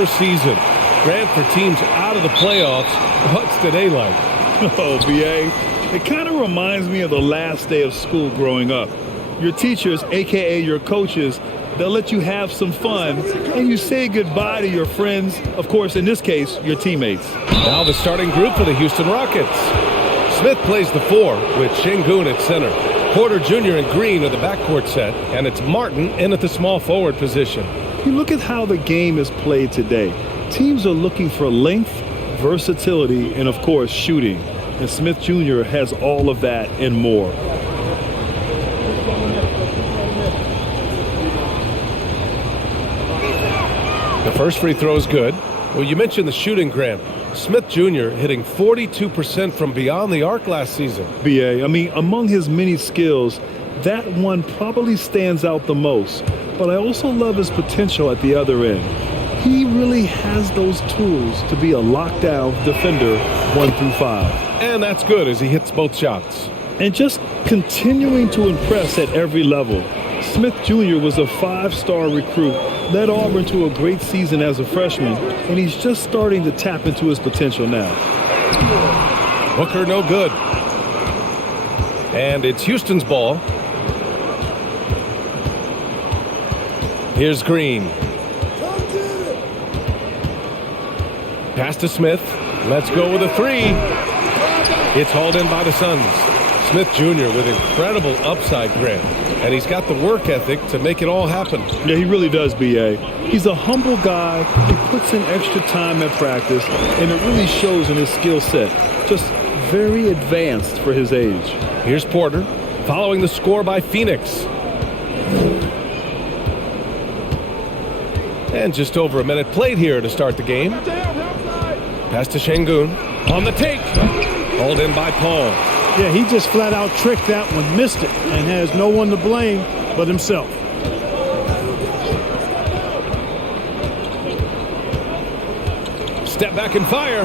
regular season. Grant, for teams out of the playoffs, what's today like? Oh, B.A., it kind of reminds me of the last day of school growing up. Your teachers, a.k.a. your coaches, they'll let you have some fun, and you say goodbye to your friends, of course, in this case, your teammates. Now the starting group for the Houston Rockets. Smith plays the 4 with Şengün at center. Porter Jr. and Green are the backcourt set, and it's Martin in at the small forward position. You look at how the game is played today. Teams are looking for length, versatility, and, of course, shooting. And Smith Jr. has all of that and more. The first free throw is good. Well, you mentioned the shooting, Grant. Smith Jr. hitting 42% from beyond the arc last season. B.A., I mean, among his many skills, that one probably stands out the most. But I also love his potential at the other end. He really has those tools to be a lockdown defender 1 through 5. And that's good as he hits both shots. And just continuing to impress at every level. Smith Jr. was a 5-star recruit, led Auburn to a great season as a freshman, and he's just starting to tap into his potential now. Booker no good. And it's Houston's ball. Here's Green. Pass to Smith. Let's go with a 3. It's hauled in by the Suns. Smith Jr. with incredible upside, Grant. And he's got the work ethic to make it all happen. Yeah, he really does, B.A. He's a humble guy. He puts in extra time at practice, and it really shows in his skill set. Just very advanced for his age. Here's Porter, following the score by Phoenix. And just over a minute played here to start the game. Pass to Şengün. On the take. Hauled in by Paul. Yeah, he just flat out tricked that one, missed it, and has no one to blame but himself. Step back and fire.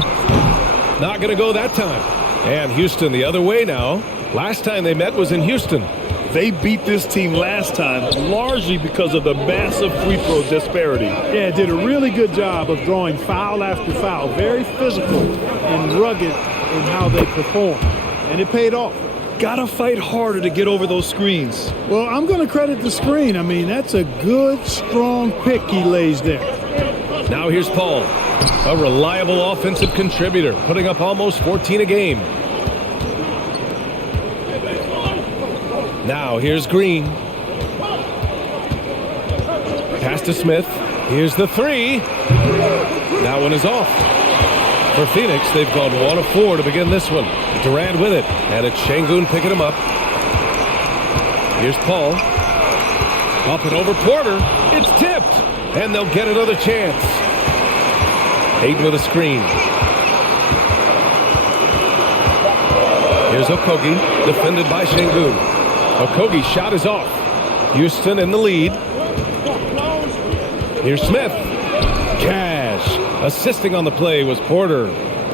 Not going to go that time. And Houston the other way now. Last time they met was in Houston. They beat this team last time largely because of the massive free throw disparity. Yeah, did a really good job of drawing foul after foul. Very physical and rugged in how they perform. And it paid off. Gotta fight harder to get over those screens. Well, I'm going to credit the screen. I mean, that's a good, strong pick he lays there. Now here's Paul, a reliable offensive contributor, putting up almost 14 a game. Now here's Green. Pass to Smith. Here's the 3. That one is off. For Phoenix, they've gone 1 of 4 to begin this one. Durant with it, and it's Şengün picking him up. Here's Paul. Up and over Porter. It's tipped, and they'll get another chance. Hayden with a screen. Here's Okogie, defended by Şengün. Okogie's shot is off. Houston in the lead. Here's Smith. Cash. Assisting on the play was Porter.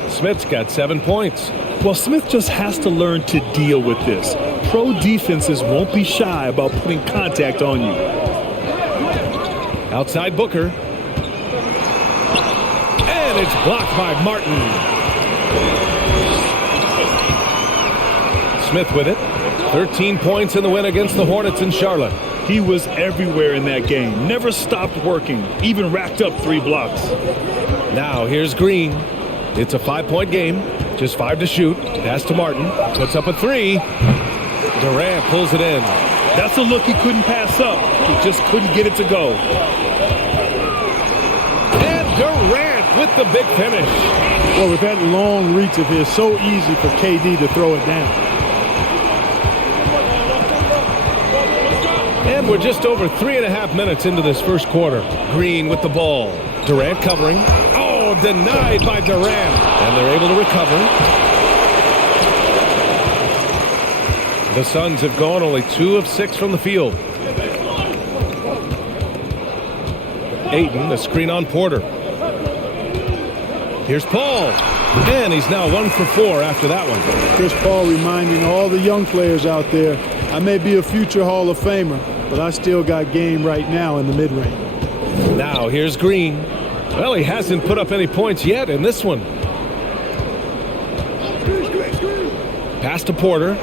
Smith's got 7 points. Well, Smith just has to learn to deal with this. Pro defenses won't be shy about putting contact on you. Outside Booker. And it's blocked by Martin. Smith with it. 13 points in the win against the Hornets in Charlotte. He was everywhere in that game. Never stopped working. Even racked up 3 blocks. Now here's Green. It's a 5-point game. Just 5 to shoot. Pass to Martin. Puts up a 3. Durant pulls it in. That's a look he couldn't pass up. He just couldn't get it to go. And Durant with the big finish. Well, with that long reach of his, so easy for KD to throw it down. And we're just over 3.5 minutes into this first quarter. Green with the ball. Durant covering. Oh, denied by Durant. And they're able to recover. The Suns have gone only 2 of 6 from the field. Ayton, the screen on Porter. Here's Paul. And he's now 1 for 4 after that one. Chris Paul reminding all the young players out there, I may be a future Hall of Famer, but I still got game right now in the mid-range. Now here's Green. Well, he hasn't put up any points yet in this one. Pass to Porter.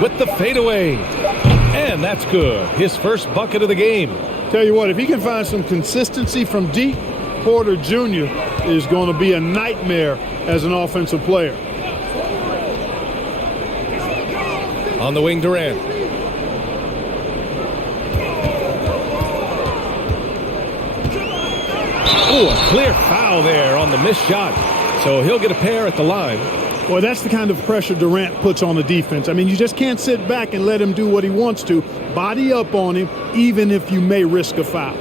With the fadeaway. And that's good. His first bucket of the game. Tell you what, if he can find some consistency from deep, Porter Jr. is going to be a nightmare as an offensive player. On the wing, Durant. Oh, a clear foul there on the missed shot. So he'll get a pair at the line. Boy, that's the kind of pressure Durant puts on the defense. I mean, you just can't sit back and let him do what he wants to. Body up on him, even if you may risk a foul.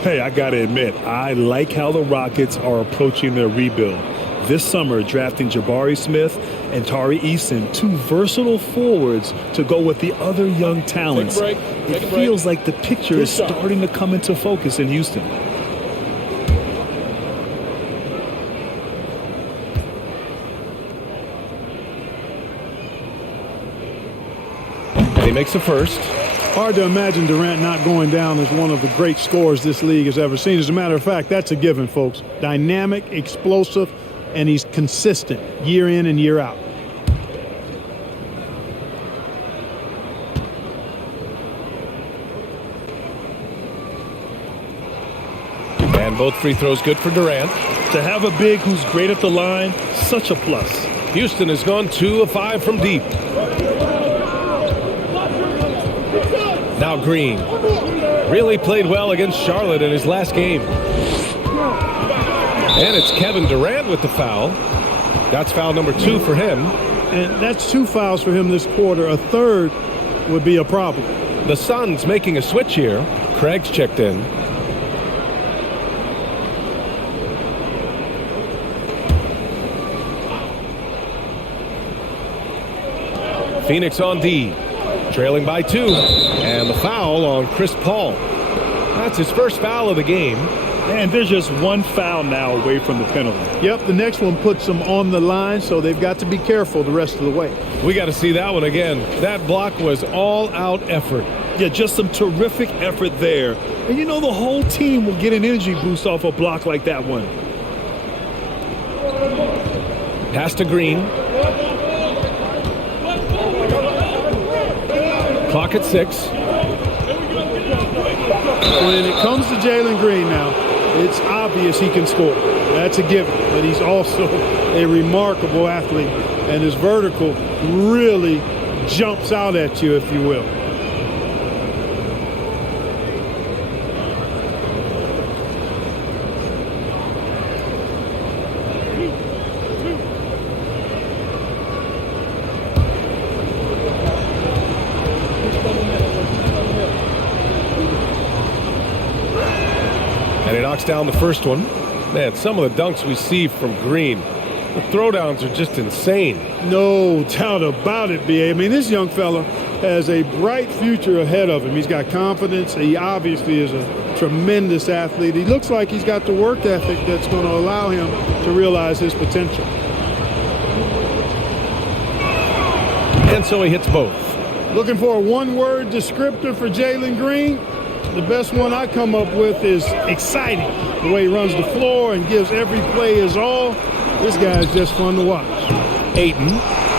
Hey, I got to admit, I like how the Rockets are approaching their rebuild. This summer, drafting Jabari Smith and Tari Eason, two versatile forwards to go with the other young talents. It feels like the picture is starting to come into focus in Houston. He makes a first. Hard to imagine Durant not going down as one of the great scorers this league has ever seen. As a matter of fact, that's a given, folks. Dynamic, explosive, and he's consistent year in and year out. And both free throws good for Durant. To have a big who's great at the line, such a plus. Houston has gone 2 of 5 from deep. Now Green. Really played well against Charlotte in his last game. And it's Kevin Durant with the foul. That's foul number 2 for him. And that's 2 fouls for him this quarter. A third would be a problem. The Suns making a switch here. Craig's checked in. Phoenix on D. Trailing by 2. And the foul on Chris Paul. That's his first foul of the game. And there's just one foul now away from the penalty. Yep, the next one puts them on the line, so they've got to be careful the rest of the way. We got to see that one again. That block was all-out effort. Yeah, just some terrific effort there. And you know the whole team will get an energy boost off a block like that one. Pass to Green. Clock at 6. When it comes to Jalen Green now, it's obvious he can score. That's a given. But he's also a remarkable athlete. And his vertical really jumps out at you, if you will. And he knocks down the first one. Man, some of the dunks we see from Green, the throwdowns are just insane. No doubt about it, B.A. I mean, this young fella has a bright future ahead of him. He's got confidence. He obviously is a tremendous athlete. He looks like he's got the work ethic that's going to allow him to realize his potential. And so he hits both. Looking for a one-word descriptor for Jalen Green? The best one I come up with is exciting. The way he runs the floor and gives every play his all. This guy is just fun to watch. Ayton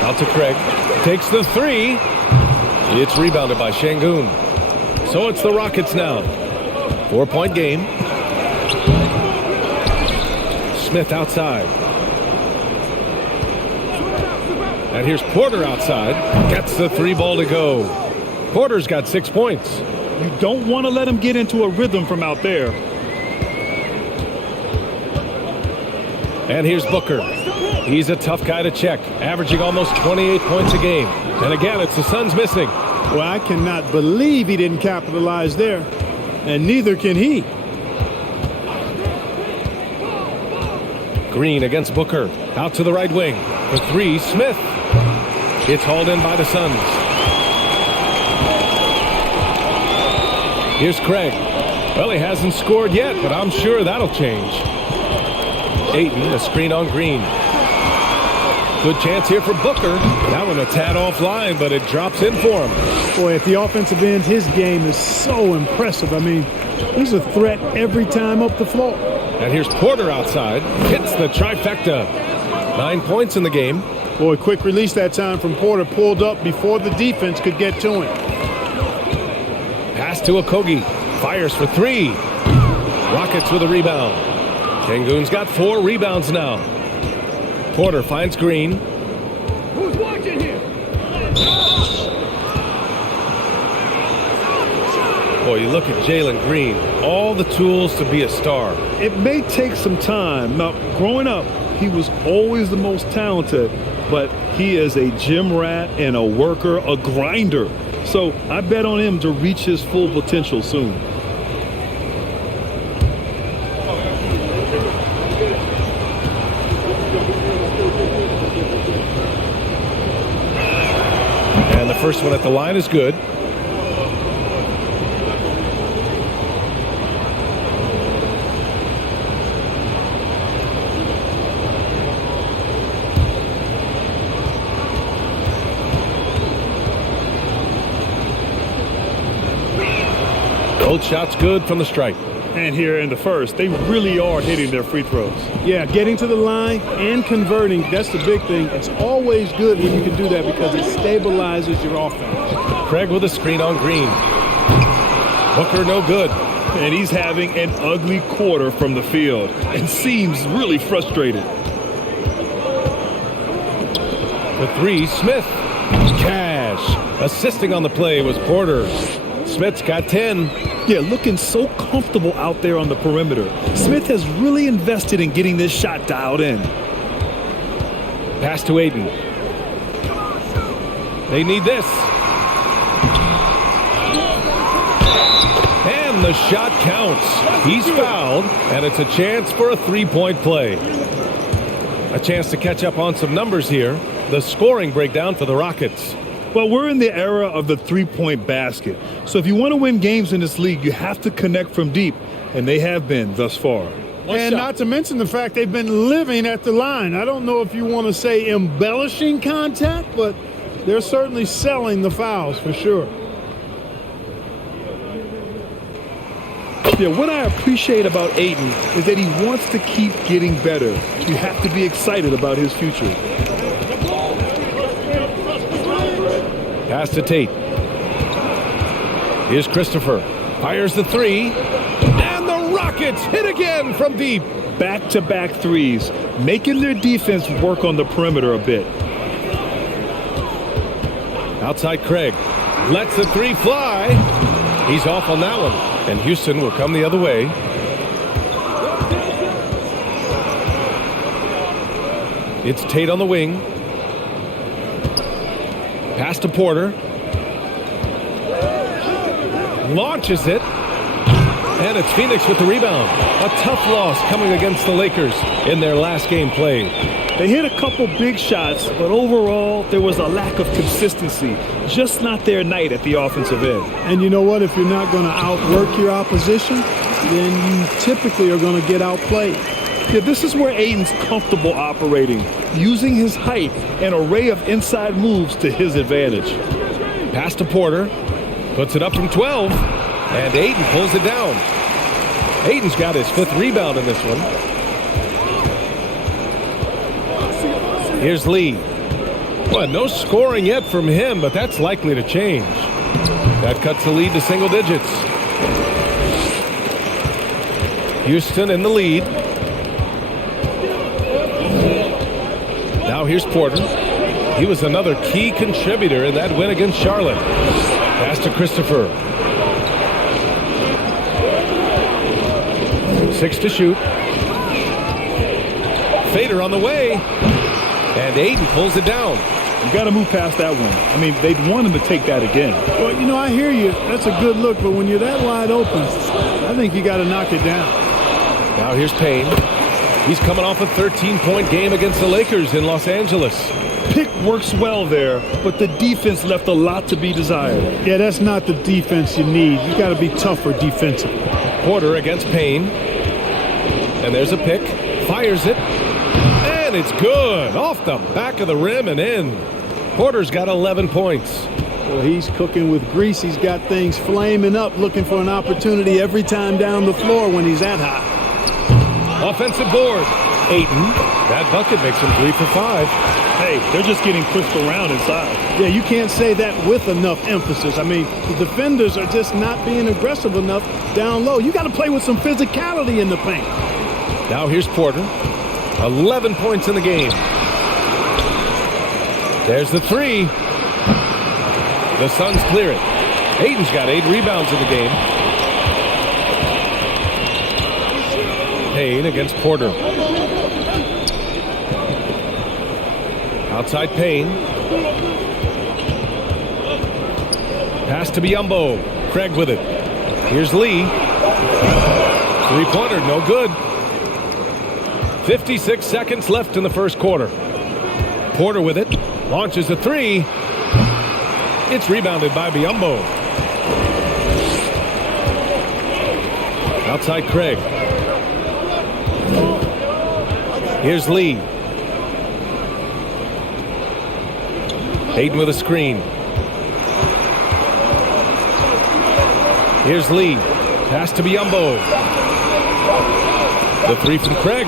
out to Craig. Takes the 3. It's rebounded by Şengün. So it's the Rockets now. 4-point game. Smith outside. And here's Porter outside. Gets the 3 ball to go. Porter's got 6 points. You don't want to let him get into a rhythm from out there. And here's Booker. He's a tough guy to check, averaging almost 28 points a game. And again, it's the Suns missing. Well, I cannot believe he didn't capitalize there. And neither can he. Green against Booker. Out to the right wing. For 3, Smith. It's hauled in by the Suns. Here's Craig. Well, he hasn't scored yet, but I'm sure that'll change. Ayton, a screen on Green. Good chance here for Booker. That one a tad offline, but it drops in for him. Boy, at the offensive end, his game is so impressive. I mean, He's a threat every time up the floor. And here's Porter outside. Hits the trifecta. 9 points in the game. Boy, quick release that time from Porter. Pulled up before the defense could get to him. Pass to Okogie. Fires for three. Rockets with a rebound. Sengun's got 4 rebounds now. Porter finds Green. Who's watching here? Boy, you look at Jalen Green. All the tools to be a star. It may take some time. Now, growing up, he was always the most talented, but he is a gym rat and a worker, a grinder. So I bet on him to reach his full potential soon. And the first one at the line is good. Both shots good from the stripe. And here in the first, they really are hitting their free throws. Yeah, getting to the line and converting, that's the big thing. It's always good when you can do that because it stabilizes your offense. Craig with a screen on Green. Booker no good. And he's having an ugly quarter from the field and seems really frustrated. The three, Smith. Cash. Assisting on the play was Porter. Smith's got 10. Yeah, looking so comfortable out there on the perimeter. Smith has really invested in getting this shot dialed in. Pass to Ayton. They need this. And the shot counts. He's fouled, and it's a chance for a three-point play. A chance to catch up on some numbers here. The scoring breakdown for the Rockets. Well, we're in the era of the three-point basket. So if you want to win games in this league, you have to connect from deep, and they have been thus far. And not to mention the fact they've been living at the line. I don't know if you want to say embellishing contact, but they're certainly selling the fouls for sure. Yeah, what I appreciate about Ayton is that he wants to keep getting better. You have to be excited about his future. Pass to Tate. Here's Christopher. Fires the three. And the Rockets hit again from deep. Back-to-back threes, making their defense work on the perimeter a bit. Outside Craig. Lets the three fly. He's off on that one. And Houston will come the other way. It's Tate on the wing. Pass to Porter. Launches it. And it's Phoenix with the rebound. A tough loss coming against the Lakers in their last game played. They hit a couple big shots, but overall, there was a lack of consistency. Just not their night at the offensive end. And you know what? If you're not going to outwork your opposition, then you typically are going to get outplayed. Yeah, this is where Ayton's comfortable operating, using his height and array of inside moves to his advantage. Pass to Porter. Puts it up from 12. And Ayton pulls it down. Ayton's got his 5th rebound in this one. Here's Lee. Well, no scoring yet from him, but that's likely to change. That cuts the lead to single digits. Houston in the lead. Now here's Porter. He was another key contributor in that win against Charlotte. Pass to Christopher. 6 to shoot. Fader on the way. And Ayton pulls it down. You got to move past that one. I mean, they'd want him to take that again. Well, you know, I hear you. That's a good look, but when you're that wide open, I think you got to knock it down. Now here's Payne. He's coming off a 13-point game against the Lakers in Los Angeles. Pick works well there, but the defense left a lot to be desired. Yeah, that's not the defense you need. You got to be tougher defensively. Porter against Payne. And there's a pick. Fires it. And it's good. Off the back of the rim and in. Porter's got 11 points. Well, he's cooking with grease. He's got things flaming up, looking for an opportunity every time down the floor when he's that hot. Offensive board. Ayton. That bucket makes him 3 for 5. Hey, they're just getting pushed around inside. Yeah, you can't say that with enough emphasis. I mean, the defenders are just not being aggressive enough down low. You got to play with some physicality in the paint. Now here's Porter. 11 points in the game. There's the 3. The Suns clear it. Ayton's got 8 rebounds in the game. Payne against Porter. Outside Payne. Pass to Biyombo. Craig with it. Here's Lee. Three-pointer, no good. 56 seconds left in the first quarter. Porter with it. Launches a 3. It's rebounded by Biyombo. Outside Craig. Here's Lee. Ayton with a screen. Here's Lee. Pass to Biyombo. The 3 from Craig.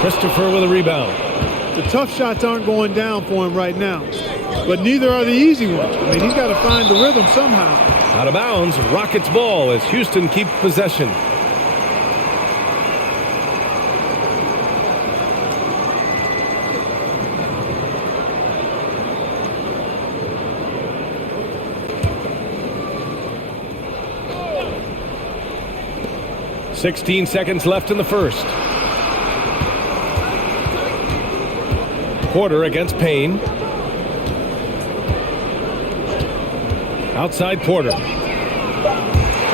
Christopher with a rebound. The tough shots aren't going down for him right now, but neither are the easy ones. I mean, he's got to find the rhythm somehow. Out of bounds, Rockets ball as Houston keeps possession. .16 seconds left in the first. Porter against Payne. Outside Porter.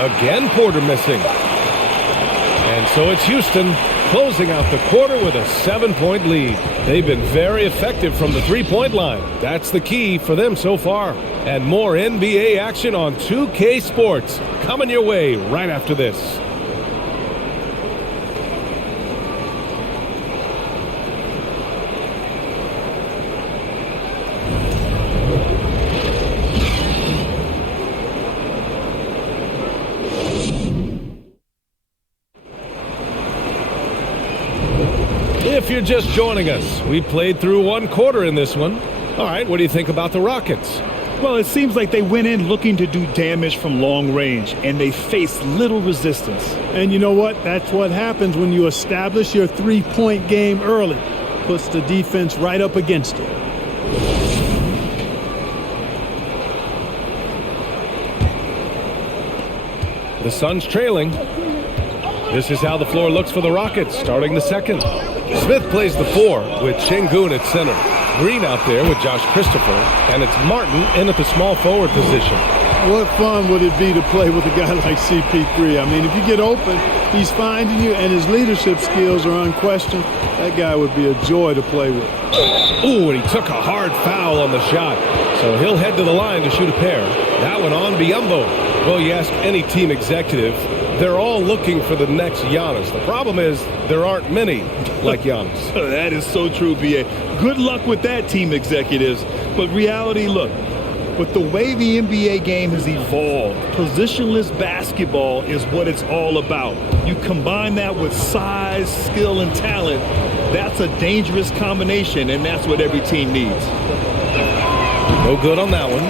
Again Porter missing. And so it's Houston closing out the quarter with a 7-point lead. They've been very effective from the three-point line. That's the key for them so far. And more NBA action on 2K Sports coming your way right after this. If you're just joining us, we played through one quarter in this one. All right, what do you think about the Rockets? Well, it seems like they went in looking to do damage from long range, and they faced little resistance. And you know what? That's what happens when you establish your three-point game early. Puts the defense right up against it. The Suns trailing. This is how the floor looks for the Rockets starting the second. Smith plays the 4 with Şengün at center. Green out there with Josh Christopher, and it's Martin in at the small forward position. What fun would it be to play with a guy like CP3? I mean, if you get open, he's finding you, and his leadership skills are unquestioned. That guy would be a joy to play with. Ooh, and he took a hard foul on the shot. So he'll head to the line to shoot a pair. That one on Biyombo. Well, you ask any team executive, they're all looking for the next Giannis. The problem is there aren't many like Giannis. That is so true, B.A. Good luck with that, team executives. But reality, look, with the way the NBA game has evolved, positionless basketball is what it's all about. You combine that with size, skill, and talent, that's a dangerous combination, and that's what every team needs. No good on that one.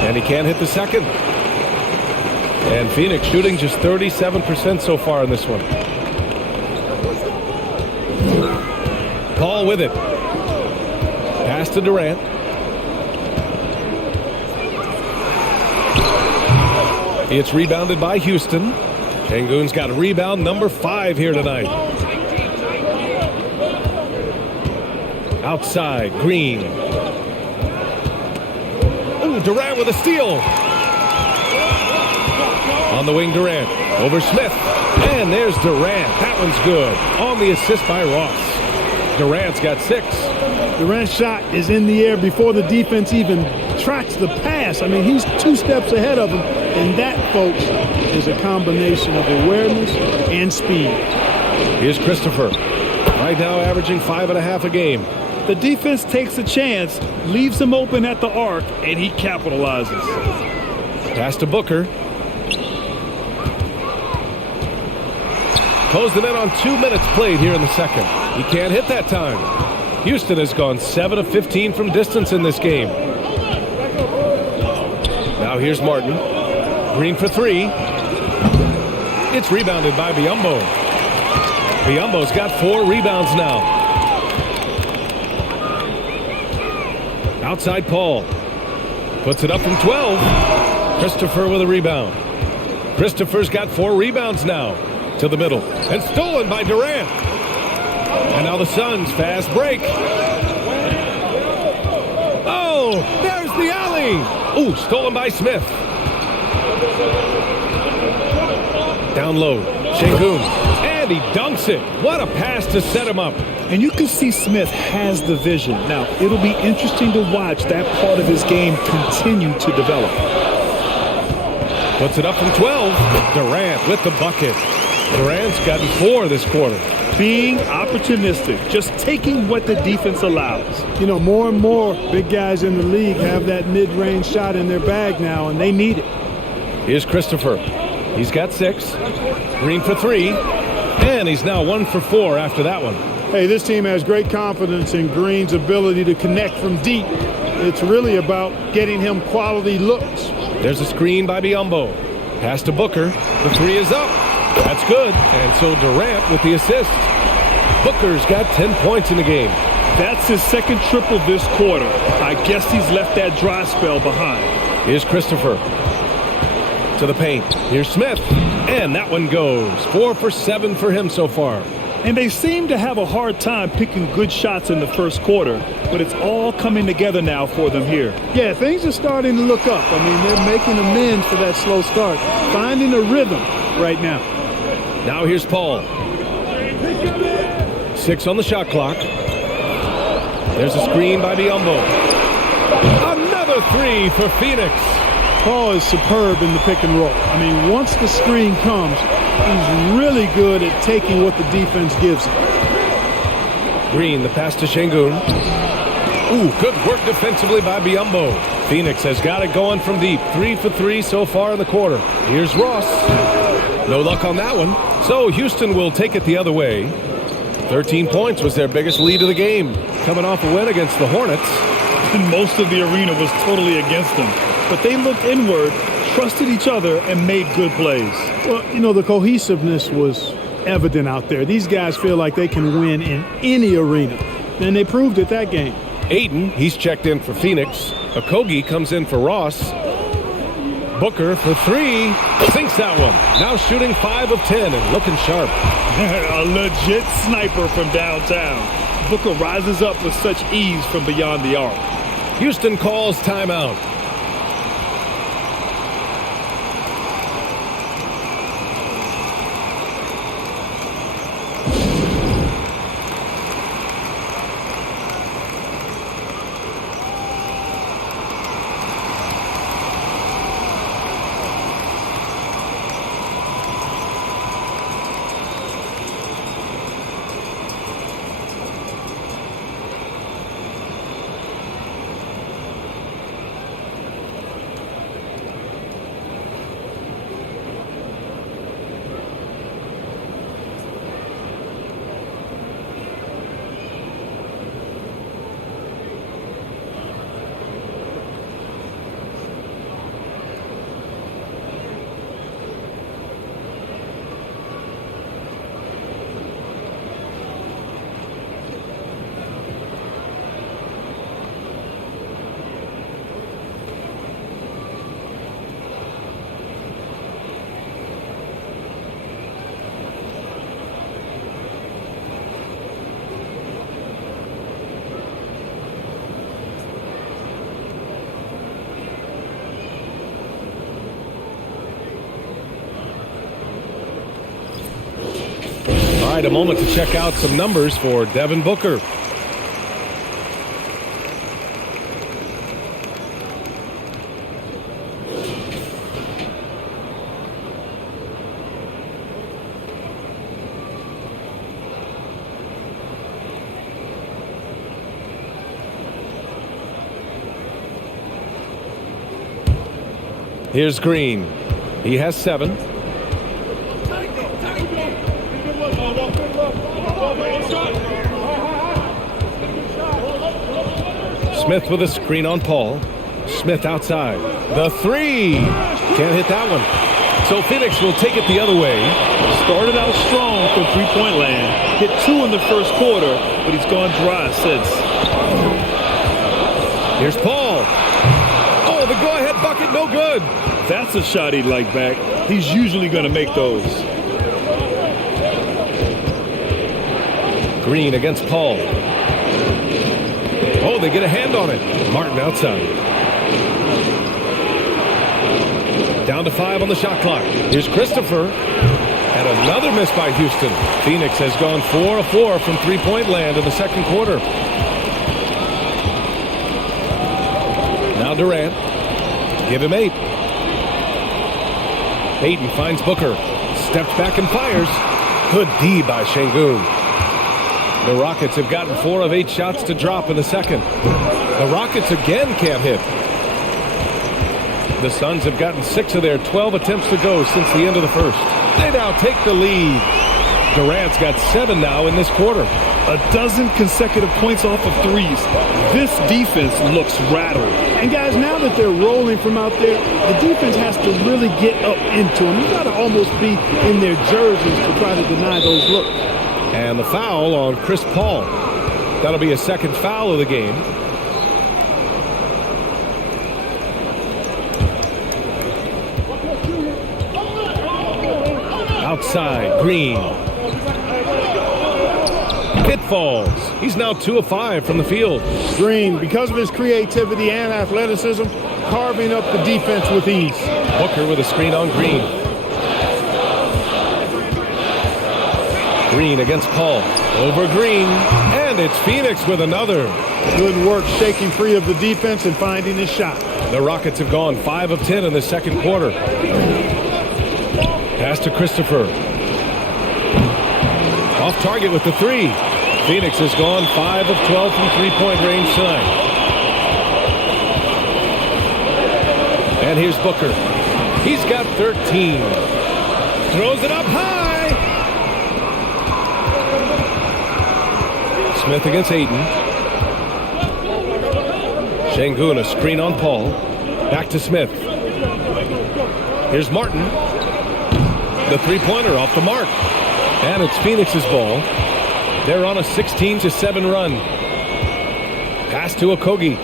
And he can't hit the second. And Phoenix shooting just 37% so far in this one. Paul with it. Pass to Durant. It's rebounded by Houston. Şengün's got a rebound number 5 here tonight. Outside, Green. Ooh, Durant with a steal. On the wing, Durant. Over Smith. And there's Durant. That one's good. On the assist by Ross. Durant's got 6. Durant's shot is in the air before the defense even tracks the pass. I mean, he's 2 steps ahead of him. And that, folks, is a combination of awareness and speed. Here's Christopher. Right now averaging 5.5 a game. The defense takes a chance, leaves him open at the arc, and he capitalizes. Pass to Booker. Closed the net on 2 minutes played here in the second. He can't hit that time. Houston has gone 7 of 15 from distance in this game. Now here's Martin. Green for 3. It's rebounded by Biyombo. Biyombo's got 4 rebounds now. Outside Paul. Puts it up from 12. Christopher with a rebound. Christopher's got 4 rebounds now. To the middle. And stolen by Durant. And now the Suns fast break. Oh, there's the alley. Ooh, stolen by Smith. Down low. Şengün. And he dunks it. What a pass to set him up. And you can see Smith has the vision. Now, it'll be interesting to watch that part of his game continue to develop. Puts it up from 12. Durant with the bucket. Durant's gotten 4 this quarter. Being opportunistic, just taking what the defense allows. You know, more and more big guys in the league have that mid-range shot in their bag now, and they need it. Here's Christopher. He's got 6. Green for 3. And he's now 1 for 4 after that one. Hey, this team has great confidence in Green's ability to connect from deep. It's really about getting him quality looks. There's a screen by Biyombo. Pass to Booker. The 3 is up. That's good. And so Durant with the assist. Booker's got 10 points in the game. That's his second triple this quarter. I guess he's left that dry spell behind. Here's Christopher. To the paint. Here's Smith. And that one goes. 4 for 7 for him so far. And they seem to have a hard time picking good shots in the first quarter, but it's all coming together now for them here. Yeah, things are starting to look up. I mean, they're making amends for that slow start. Finding a rhythm right now. Now here's Paul. 6 on the shot clock. There's a screen by Biyombo. Another 3 for Phoenix. Paul is superb in the pick and roll. I mean, once the screen comes, he's really good at taking what the defense gives him. Green, the pass to Şengün. Ooh, good work defensively by Biyombo. Phoenix has got it going from deep. 3 for 3 so far in the quarter. Here's Ross. No luck on that one. So Houston will take it the other way. 13 points was their biggest lead of the game. Coming off a win against the Hornets. And most of the arena was totally against them. But they looked inward, trusted each other, and made good plays. Well, you know, the cohesiveness was evident out there. These guys feel like they can win in any arena. And they proved it that game. Aiden, he's checked in for Phoenix. Okogie comes in for Ross. Booker for 3. Sinks that one. Now shooting 5 of 10 and looking sharp. A legit sniper from downtown. Booker rises up with such ease from beyond the arc. Houston calls timeout. right, a moment to check out some numbers for Devin Booker. Here's Green. He has 7. Smith with a screen on Paul. Smith outside. The 3. Can't hit that one. So Phoenix will take it the other way. Started out strong from three-point land. Hit 2 in the first quarter, but he's gone dry since. Here's Paul. Oh, the go-ahead bucket, no good. That's a shot he'd like back. He's usually going to make those. Green against Paul. Oh, they get a hand on it. Martin outside. Down to 5 on the shot clock. Here's Christopher. And another miss by Houston. Phoenix has gone 4 of 4 from three-point land in the second quarter. Now Durant. Give him 8. Ayton finds Booker. Steps back and fires. Good D by Şengün. The Rockets have gotten 4 of 8 shots to drop in the second. The Rockets again can't hit. The Suns have gotten 6 of their 12 attempts to go since the end of the first. They now take the lead. Durant's got 7 now in this quarter. A dozen consecutive points off of threes. This defense looks rattled. And guys, now that they're rolling from out there, the defense has to really get up into them. You got to almost be in their jerseys to try to deny those looks. And the foul on Chris Paul. That'll be a second foul of the game. Outside, Green. It falls. He's now 2 of 5 from the field. Green, because of his creativity and athleticism, carving up the defense with ease. Booker with a screen on Green. Green against Paul. Over Green. And it's Phoenix with another. Good work shaking free of the defense and finding his shot. The Rockets have gone 5 of 10 in the second quarter. Pass to Christopher. Off target with the 3. Phoenix has gone 5 of 12 from three-point range tonight. And here's Booker. He's got 13. Throws it up high. Smith against Ayton. Şengün, a screen on Paul. Back to Smith. Here's Martin. The three-pointer off the mark. And it's Phoenix's ball. They're on a 16-7 run. Pass to Okogie.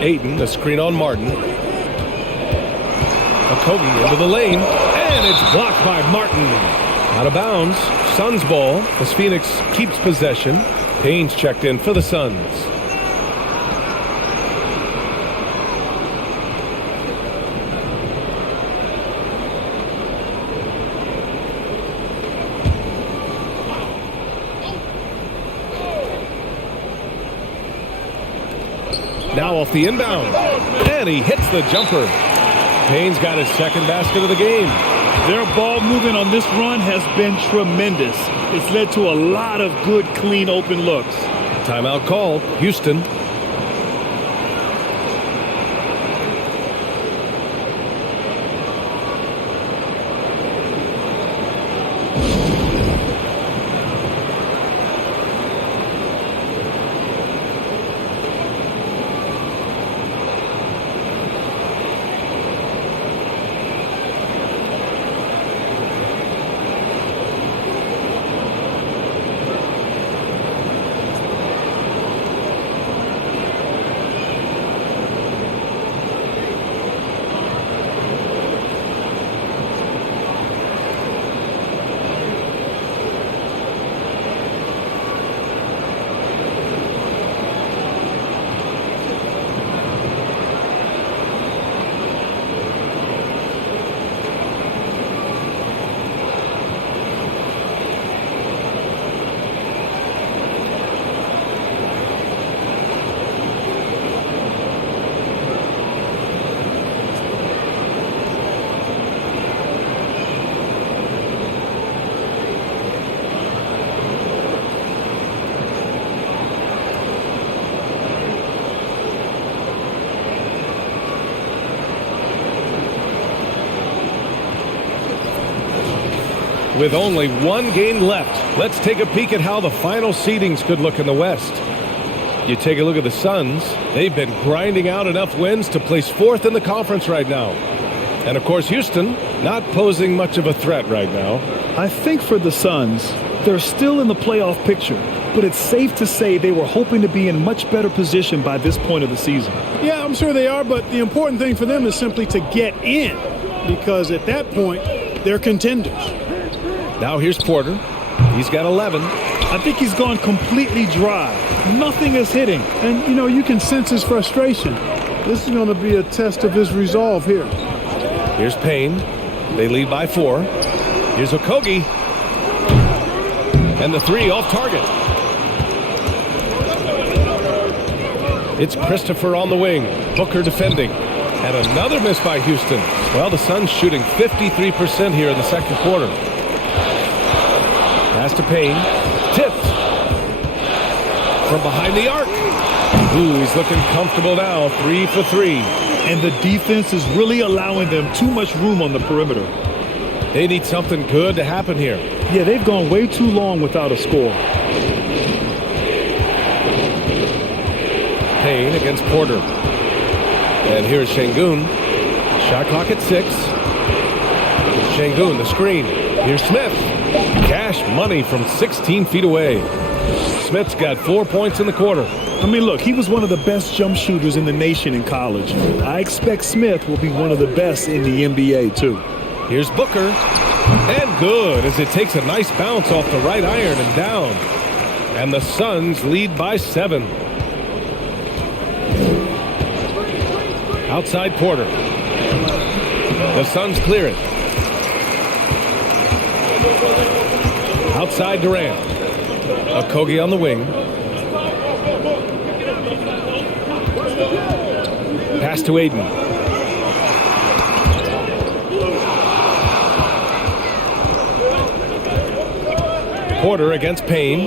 Ayton, the screen on Martin. Okogie into the lane. And it's blocked by Martin. Out of bounds. Suns ball as Phoenix keeps possession. Payne's checked in for the Suns. Now off the inbound. And he hits the jumper. Payne's got his second basket of the game. Their ball movement on this run has been tremendous. It's led to a lot of good, clean, open looks. Timeout called. Houston. With only one game left, let's take a peek at how the final seedings could look in the West. You take a look at the Suns. They've been grinding out enough wins to place fourth in the conference right now. And, of course, Houston not posing much of a threat right now. I think for the Suns, they're still in the playoff picture, but it's safe to say they were hoping to be in much better position by this point of the season. Yeah, I'm sure they are, but the important thing for them is simply to get in, because at that point, they're contenders. Now here's Porter. He's got 11. I think he's gone completely dry. Nothing is hitting. And, you know, you can sense his frustration. This is going to be a test of his resolve here. Here's Payne. They lead by 4. Here's Okogie. And the 3 off target. It's Christopher on the wing. Booker defending. And another miss by Houston. Well, the Suns shooting 53% here in the second quarter. Pass to Payne. Tipped. From behind the arc. Ooh, he's looking comfortable now. 3 for 3. And the defense is really allowing them too much room on the perimeter. They need something good to happen here. Yeah, they've gone way too long without a score. Payne against Porter. And here's Şengün. Shot clock at 6. Şengün, the screen. Here's Smith. Cash money from 16 feet away. Smith's got 4 points in the quarter. I mean, look, he was one of the best jump shooters in the nation in college. I expect Smith will be one of the best in the NBA, too. Here's Booker. And good, as it takes a nice bounce off the right iron and down. And the Suns lead by 7. Outside Porter. The Suns clear it. Outside Durant. Okogie on the wing. Pass to Aiden. Porter against Payne.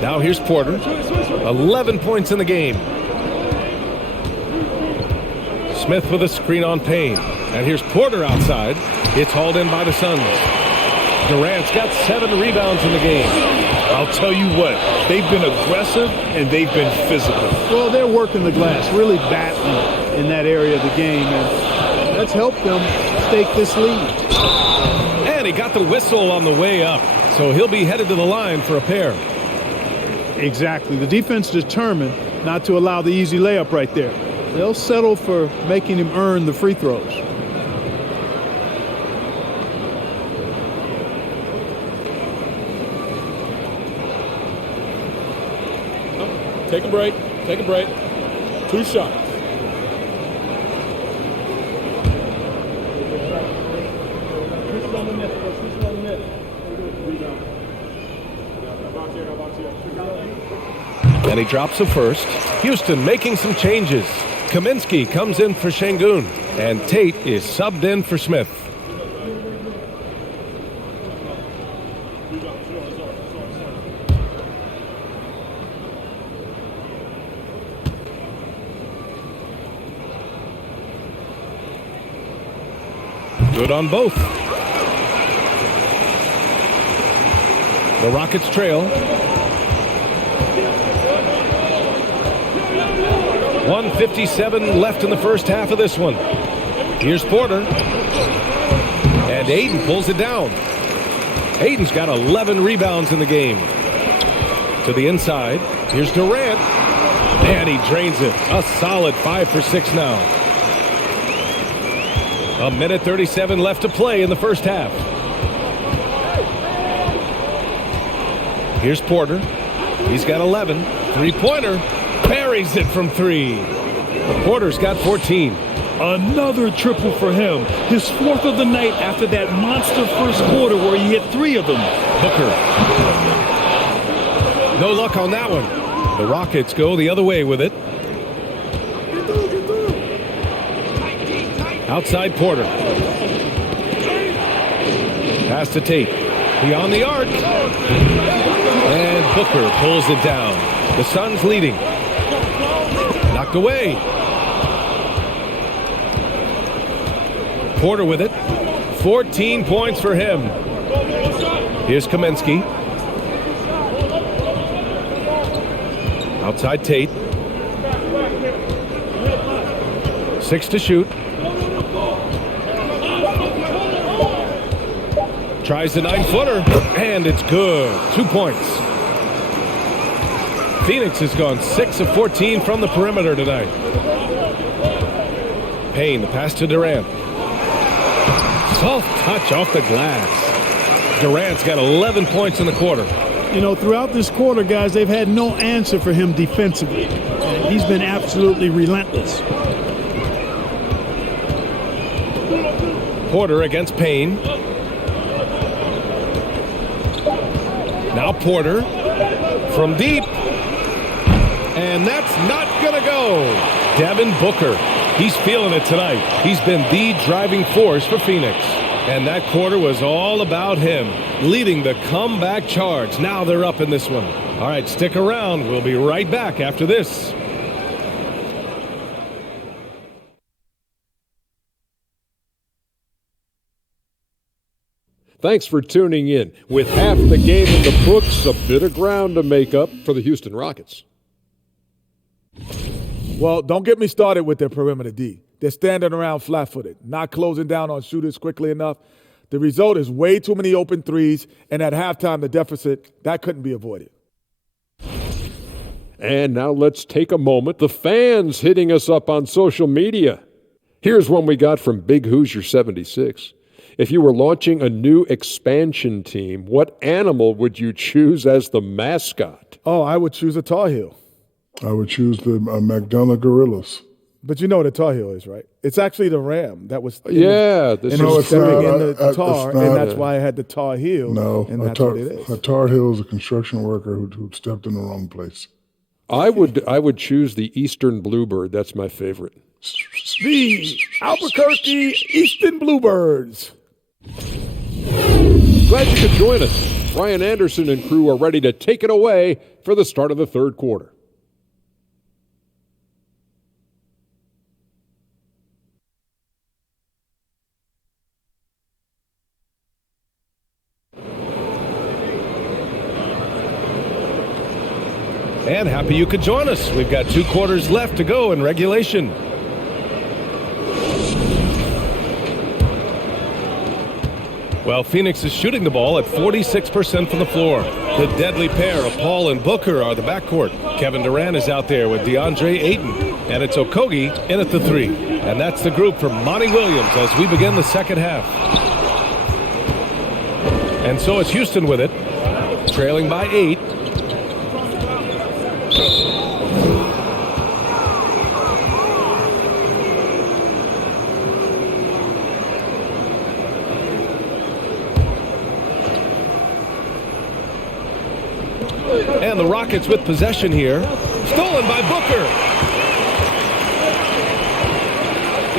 Now here's Porter. 11 points in the game. Smith with a screen on Payne. And here's Porter outside. It's hauled in by the Suns. Durant's got 7 rebounds in the game. I'll tell you what, they've been aggressive and they've been physical. Well, they're working the glass, really battling in that area of the game, and that's helped them stake this lead. And he got the whistle on the way up, so he'll be headed to the line for a pair. Exactly. The defense determined not to allow the easy layup right there. They'll settle for making him earn the free throws. Take a break. Take a break. 2 shots. And he drops the first. Houston making some changes. Kaminsky comes in for Şengün. And Tate is subbed in for Smith. Good on both. The Rockets trail. 1:57 left in the first half of this one. Here's Porter. And Aiden pulls it down. Aiden's got 11 rebounds in the game. To the inside. Here's Durant. And he drains it. A solid 5 for 6 now. 1:37 left to play in the first half. Here's Porter. He's got 11. Three-pointer. Buries it from 3. Porter's got 14. Another triple for him. His 4th of the night after that monster first quarter where he hit 3 of them. Booker. No luck on that one. The Rockets go the other way with it. Outside Porter. Pass to Tate. Beyond the arc. And Booker pulls it down. The Suns leading. Knocked away. Porter with it. 14 points for him. Here's Kaminsky. Outside Tate. 6 to shoot. Tries the 9-footer, and it's good. 2 points. Phoenix has gone 6 of 14 from the perimeter tonight. Payne, the pass to Durant. Soft touch off the glass. Durant's got 11 points in the quarter. You know, throughout this quarter, guys, they've had no answer for him defensively. He's been absolutely relentless. Porter against Payne. Now Porter from deep. And that's not going to go. Devin Booker. He's feeling it tonight. He's been the driving force for Phoenix. And that quarter was all about him, leading the comeback charge. Now they're up in this one. All right, stick around. We'll be right back after this. Thanks for tuning in. With half the game in the books, a bit of ground to make up for the Houston Rockets. Well, don't get me started with their perimeter D. They're standing around flat-footed, not closing down on shooters quickly enough. The result is way too many open threes, and at halftime, the deficit, that couldn't be avoided. And now let's take a moment. The fans hitting us up on social media. Here's one we got from Big Hoosier 76. If you were launching a new expansion team, what animal would you choose as the mascot? Oh, I would choose a Tar Heel. I would choose the McDonough Gorillas. But you know what a Tar Heel is, right? It's actually the ram that was stepping in the tar, and that's why I had the Tar Heel. No, and that's what it is. A Tar Heel is a construction worker who stepped in the wrong place. I would choose the Eastern Bluebird. That's my favorite. The Albuquerque Eastern Bluebirds. Glad you could join us. Brian Anderson and crew are ready to take it away for the start of the third quarter. And happy you could join us. We've got 2 quarters left to go in regulation. Well, Phoenix is shooting the ball at 46% from the floor. The deadly pair of Paul and Booker are the backcourt. Kevin Durant is out there with DeAndre Ayton. And it's Okogie in at the 3. And that's the group for Monty Williams as we begin the second half. And so it's Houston with it, trailing by 8. And the Rockets with possession here. Stolen by Booker.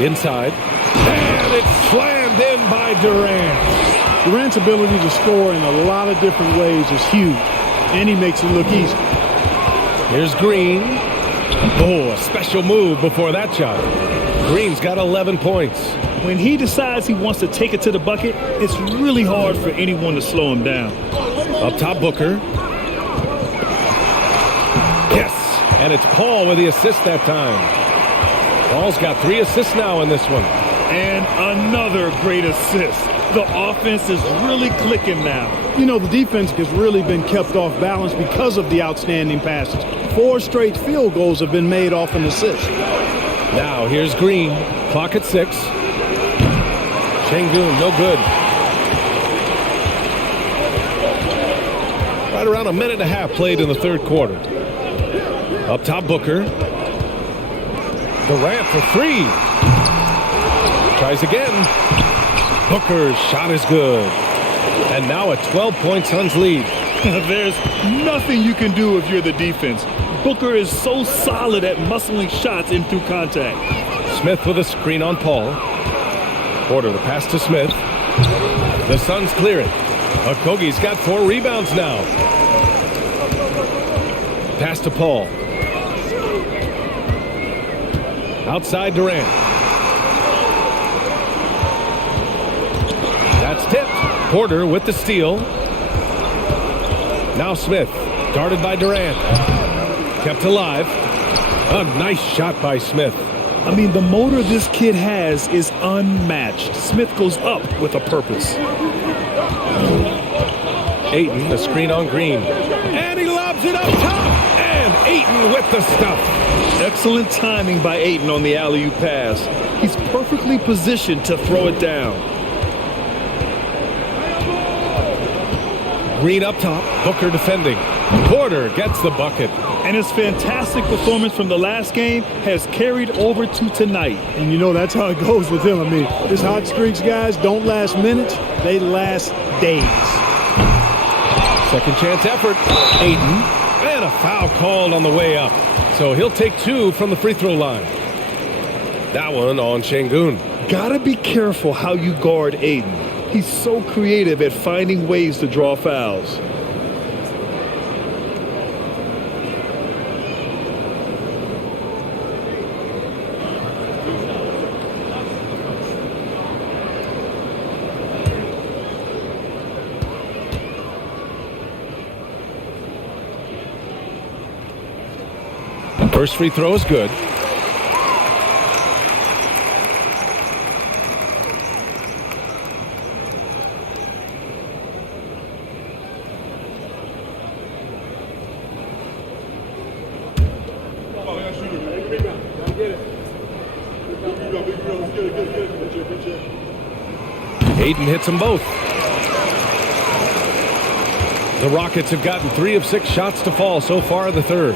Inside. And it's slammed in by Durant. Durant's ability to score in a lot of different ways is huge, and he makes it look easy. Here's Green. Oh, a special move before that shot. Green's got 11 points. When he decides he wants to take it to the bucket, it's really hard for anyone to slow him down. Up top, Booker. Yes, and it's Paul with the assist that time. Paul's got 3 assists now in this one. And another great assist. The offense is really clicking now. You know, the defense has really been kept off balance because of the outstanding passes. 4 straight field goals have been made off an assist. Now here's Green. Clock at 6. Şengün, no good. Right around a minute and a half played in the third quarter. Up top, Booker. Durant for 3. Tries again. Booker's shot is good. And now a 12-point Suns lead. There's nothing you can do if you're the defense. Booker is so solid at muscling shots in through contact. Smith with a screen on Paul. Porter the pass to Smith. The Suns clear it. Okogie's got 4 rebounds now. Pass to Paul. Outside Durant. That's tipped. Porter with the steal. Now Smith, guarded by Durant. Kept alive. A nice shot by Smith. I mean, the motor this kid has is unmatched. Smith goes up with a purpose. Ayton, the screen on Green. And he lobs it up top. And Ayton with the stuff. Excellent timing by Ayton on the alley-oop pass. He's perfectly positioned to throw it down. Green up top. Booker defending. Porter gets the bucket. And his fantastic performance from the last game has carried over to tonight. And you know that's how it goes with him. I mean, his hot streaks, guys, don't last minutes. They last days. Second chance effort. Ayton. And a foul called on the way up. So he'll take 2 from the free throw line. That one on Şengün. Gotta be careful how you guard Ayton. He's so creative at finding ways to draw fouls. First free throw is good. Ayton hits them both. The Rockets have gotten 3 of 6 shots to fall so far in the third.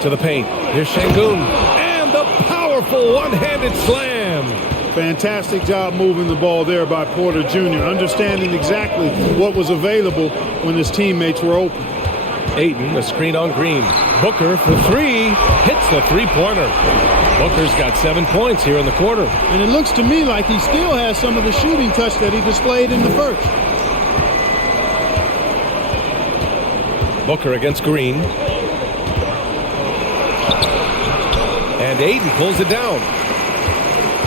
To the paint. Here's Şengün. And the powerful one-handed slam. Fantastic job moving the ball there by Porter Jr., understanding exactly what was available when his teammates were open. Ayton, a screen on Green. Booker for 3. Hits the three-pointer. Booker's got 7 points here in the quarter. And it looks to me like he still has some of the shooting touch that he displayed in the first. Booker against Green. And Ayton pulls it down.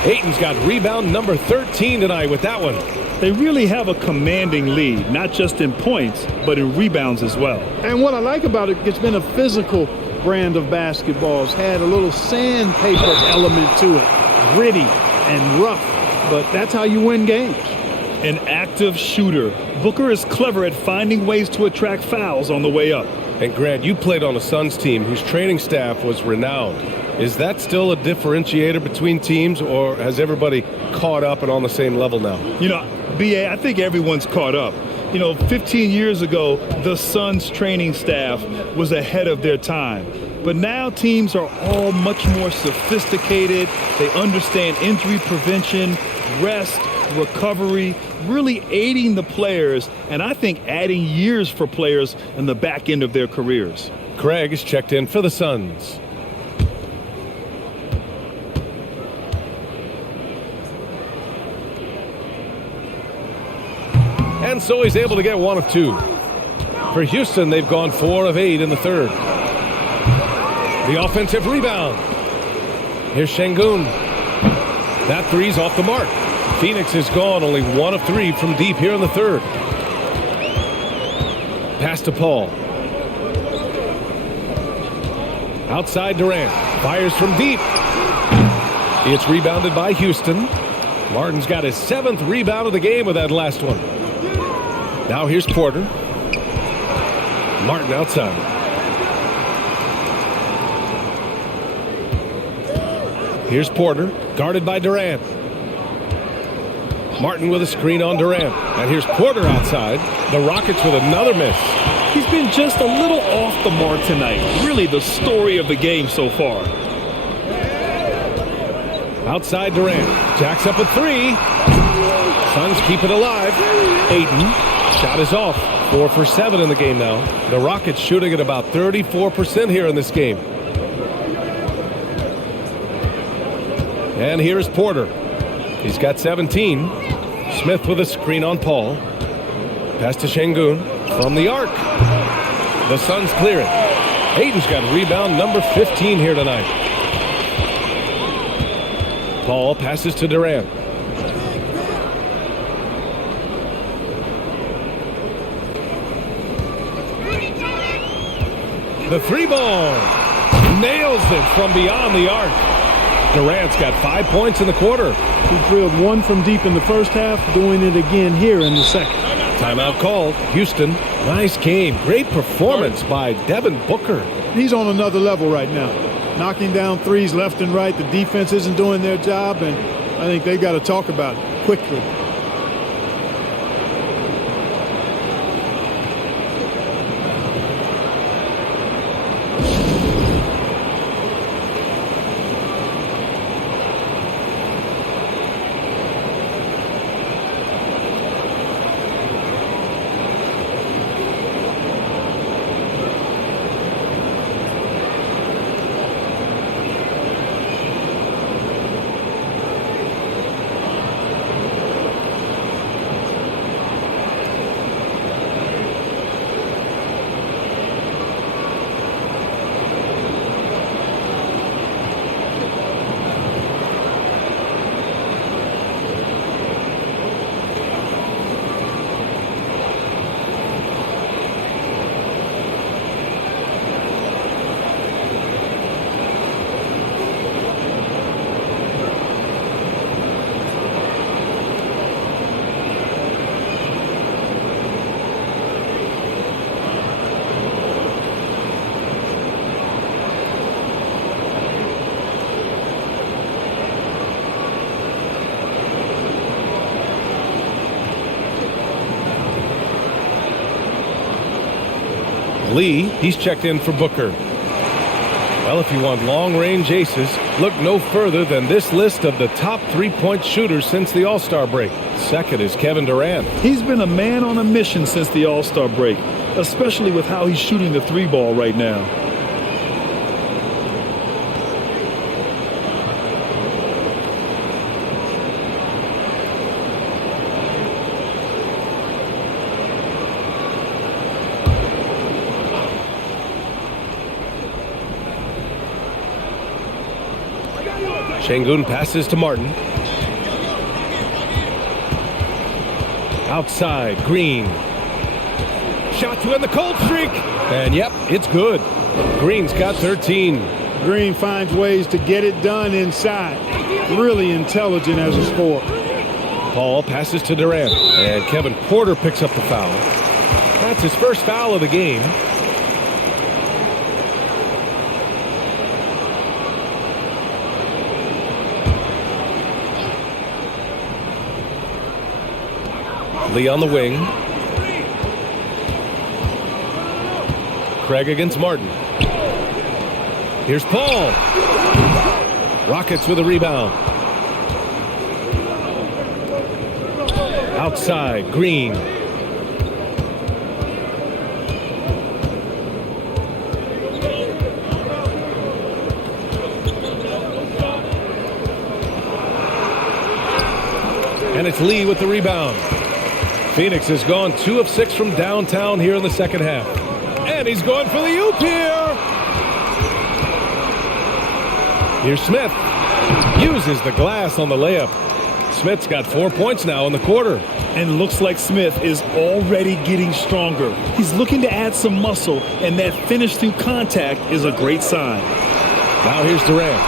Ayton's got rebound number 13 tonight with that one. They really have a commanding lead, not just in points, but in rebounds as well. And what I like about it, it's been a physical brand of basketball. It's had a little sandpaper element to it. Gritty and rough, but that's how you win games. An active shooter. Booker is clever at finding ways to attract fouls on the way up. And Grant, you played on a Suns team whose training staff was renowned. Is that still a differentiator between teams, or has everybody caught up and on the same level now? You know, B.A., I think everyone's caught up. You know, 15 years ago, the Suns training staff was ahead of their time. But now teams are all much more sophisticated. They understand injury prevention, rest, recovery, really aiding the players, and I think adding years for players in the back end of their careers. Craig is checked in for the Suns. And so he's able to get 1 of 2. For Houston, they've gone 4 of 8 in the third. The offensive rebound. Here's Şengün. That three's off the mark. Phoenix has gone only 1 of 3 from deep here in the third. Pass to Paul. Outside Durant. Fires from deep. It's rebounded by Houston. Martin's got his 7th rebound of the game with that last one. Now here's Porter. Martin outside. Here's Porter, guarded by Durant. Martin with a screen on Durant. And here's Porter outside. The Rockets with another miss. He's been just a little off the mark tonight. Really the story of the game so far. Outside Durant. Jacks up a 3. Suns keep it alive. Ayton. Shot is off. 4 for 7 in the game now. The Rockets shooting at about 34% here in this game. And here's Porter. He's got 17. Smith with a screen on Paul. Pass to Şengün from the arc. The Suns clear it. Ayton's got rebound number 15 here tonight. Paul passes to Durant. The three ball. Nails it from beyond the arc. Durant's got 5 points in the quarter. He drilled one from deep in the first half, doing it again here in the second. Timeout called. Houston, nice game. Great performance by Devin Booker. He's on another level right now. Knocking down threes left and right. The defense isn't doing their job, and I think they've got to talk about it quickly. Lee, he's checked in for Booker. Well, if you want long-range aces, look no further than this list of the top three-point shooters since the All-Star break. Second is Kevin Durant. He's been a man on a mission since the All-Star break, especially with how he's shooting the three ball right now. Şengün passes to Martin. Outside, Green. Shot to end the cold streak. And yep, it's good. Green's got 13. Green finds ways to get it done inside. Really intelligent as a scorer. Paul passes to Durant. And Kevin Porter picks up the foul. That's his first foul of the game. Lee on the wing. Craig against Martin. Here's Paul. Rockets with a rebound. Outside, Green. And it's Lee with the rebound. Phoenix has gone 2 of 6 from downtown here in the second half. And he's going for the oop here. Here's Smith. Uses the glass on the layup. Smith's got 4 points now in the quarter. And looks like Smith is already getting stronger. He's looking to add some muscle, and that finish through contact is a great sign. Now here's Durant.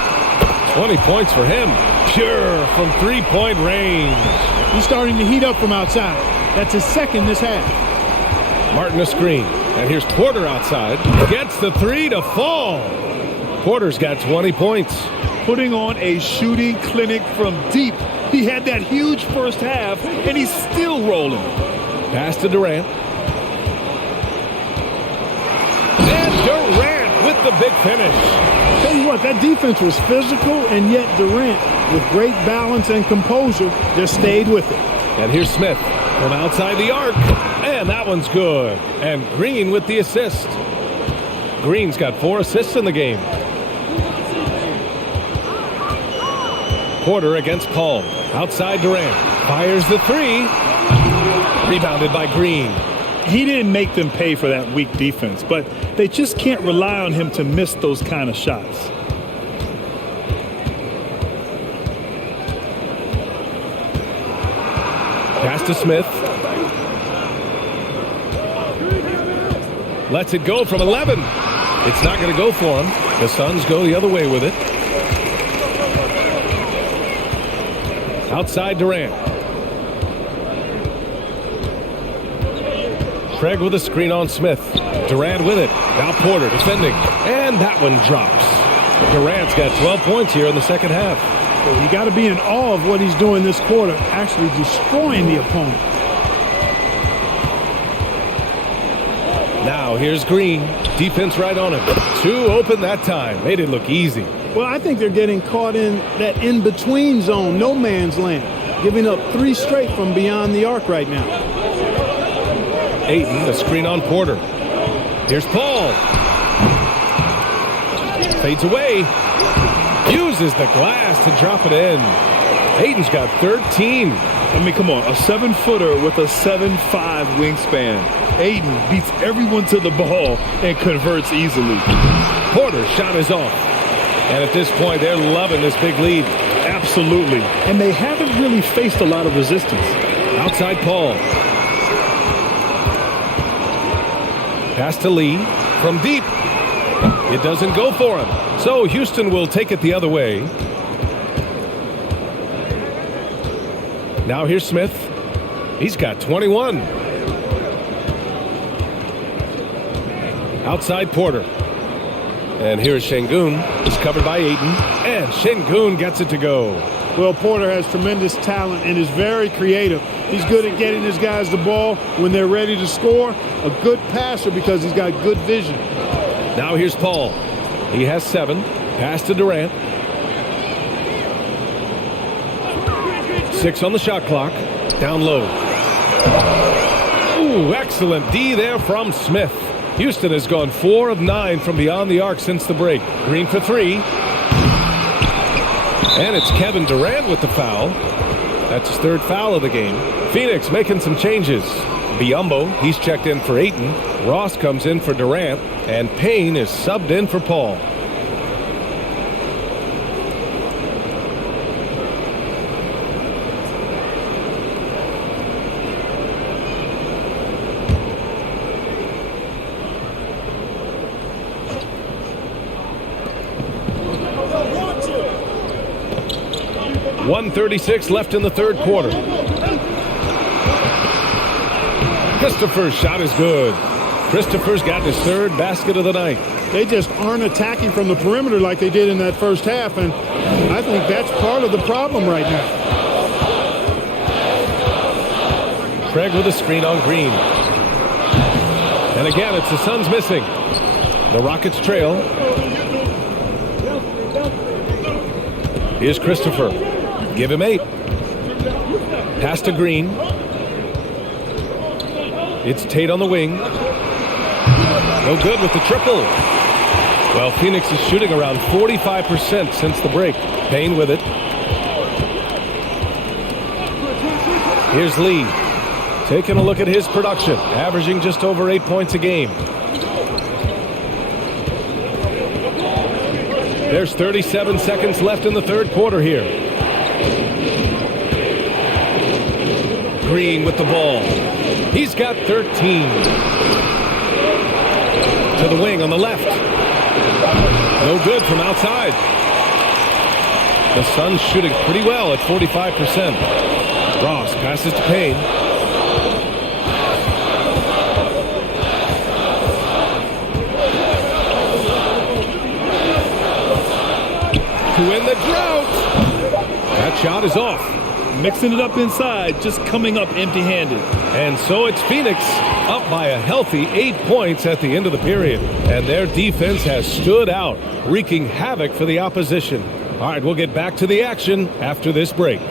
20 points for him. Pure from three-point range. He's starting to heat up from outside. That's his second this half. Martin a screen. And here's Porter outside. Gets the three to fall. Porter's got 20 points. Putting on a shooting clinic from deep. He had that huge first half, and he's still rolling. Pass to Durant. And Durant with the big finish. Tell you what, that defense was physical, and yet Durant, with great balance and composure, just stayed with it. And here's Smith from outside the arc. And that one's good. And Green with the assist. Green's got 4 assists in the game. Porter against Paul. Outside Durant. Fires the three. Rebounded by Green. He didn't make them pay for that weak defense, but they just can't rely on him to miss those kind of shots. Pass to Smith. Lets it go from 11. It's not going to go for him. The Suns go the other way with it. Outside Durant. Craig with a screen on Smith. Durant with it. Now Porter defending. And that one drops. Durant's got 12 points here in the second half. Well, you got to be in awe of what he's doing this quarter, actually destroying the opponent. Now here's Green. Defense right on him. Two open that time. Made it look easy. Well, I think they're getting caught in that in-between zone, no man's land, giving up 3 straight from beyond the arc right now. Ayton, the screen on Porter. Here's Paul. Fades away. Uses the glass to drop it in. Ayton's got 13. I mean, come on, a 7-footer with a 7'5" wingspan. Ayton beats everyone to the ball and converts easily. Porter's shot is off. And at this point, they're loving this big lead. Absolutely. And they haven't really faced a lot of resistance. Outside Paul. Pass to Lee from deep. It doesn't go for him. So Houston will take it the other way. Now here's Smith. He's got 21. Outside Porter. And here's Şengün. It's covered by Ayton. And Şengün gets it to go. Well, Porter has tremendous talent and is very creative. He's good at getting his guys the ball when they're ready to score. A good passer because he's got good vision. Now here's Paul. He has 7. Pass to Durant. 6 on the shot clock. Down low. Ooh, excellent D there from Smith. Houston has gone 4 of 9 from beyond the arc since the break. Green for 3. And it's Kevin Durant with the foul. That's his 3rd foul of the game. Phoenix making some changes. Biyombo, he's checked in for Ayton. Ross comes in for Durant. And Payne is subbed in for Paul. .136 left in the 3rd quarter. Christopher's shot is good. Christopher's got his 3rd basket of the night. They just aren't attacking from the perimeter like they did in that first half, and I think that's part of the problem right now. Craig with a screen on Green. And again, it's the Suns missing. The Rockets trail. Here's Christopher. Give him 8. Pass to Green. It's Tate on the wing. No good with the triple. Well, Phoenix is shooting around 45% since the break. Payne with it. Here's Lee. Taking a look at his production. Averaging just over 8 points a game. There's 37 seconds left in the 3rd quarter here. Green with the ball. He's got 13. To the wing on the left. No good from outside. The Suns shooting pretty well at 45%. Ross passes to Payne. To win the drought. That shot is off. Mixing it up inside, just coming up empty-handed. And so it's Phoenix up by a healthy 8 points at the end of the period. And their defense has stood out, wreaking havoc for the opposition. All right, we'll get back to the action after this break.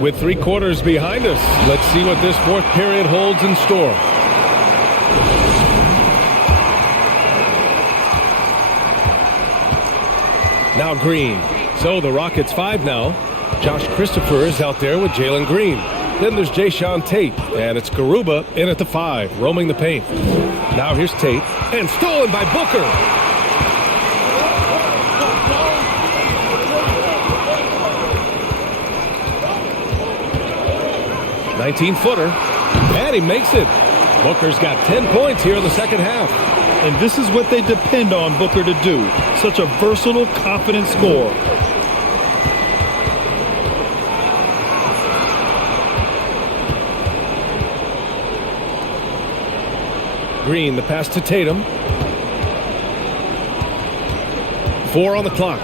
With 3 quarters behind us, let's see what this 4th period holds in store. Now Green. So the Rockets 5 now. Josh Christopher is out there with Jalen Green. Then there's Jayshawn Tate, and it's Garuba in at the 5, roaming the paint. Now here's Tate, and stolen by Booker. "19-footer, and he makes it. Booker's got 10 points here in the second half. And this is what they depend on Booker to do. Such a versatile, confident scorer. Green, the pass to Tatum. 4 on the clock.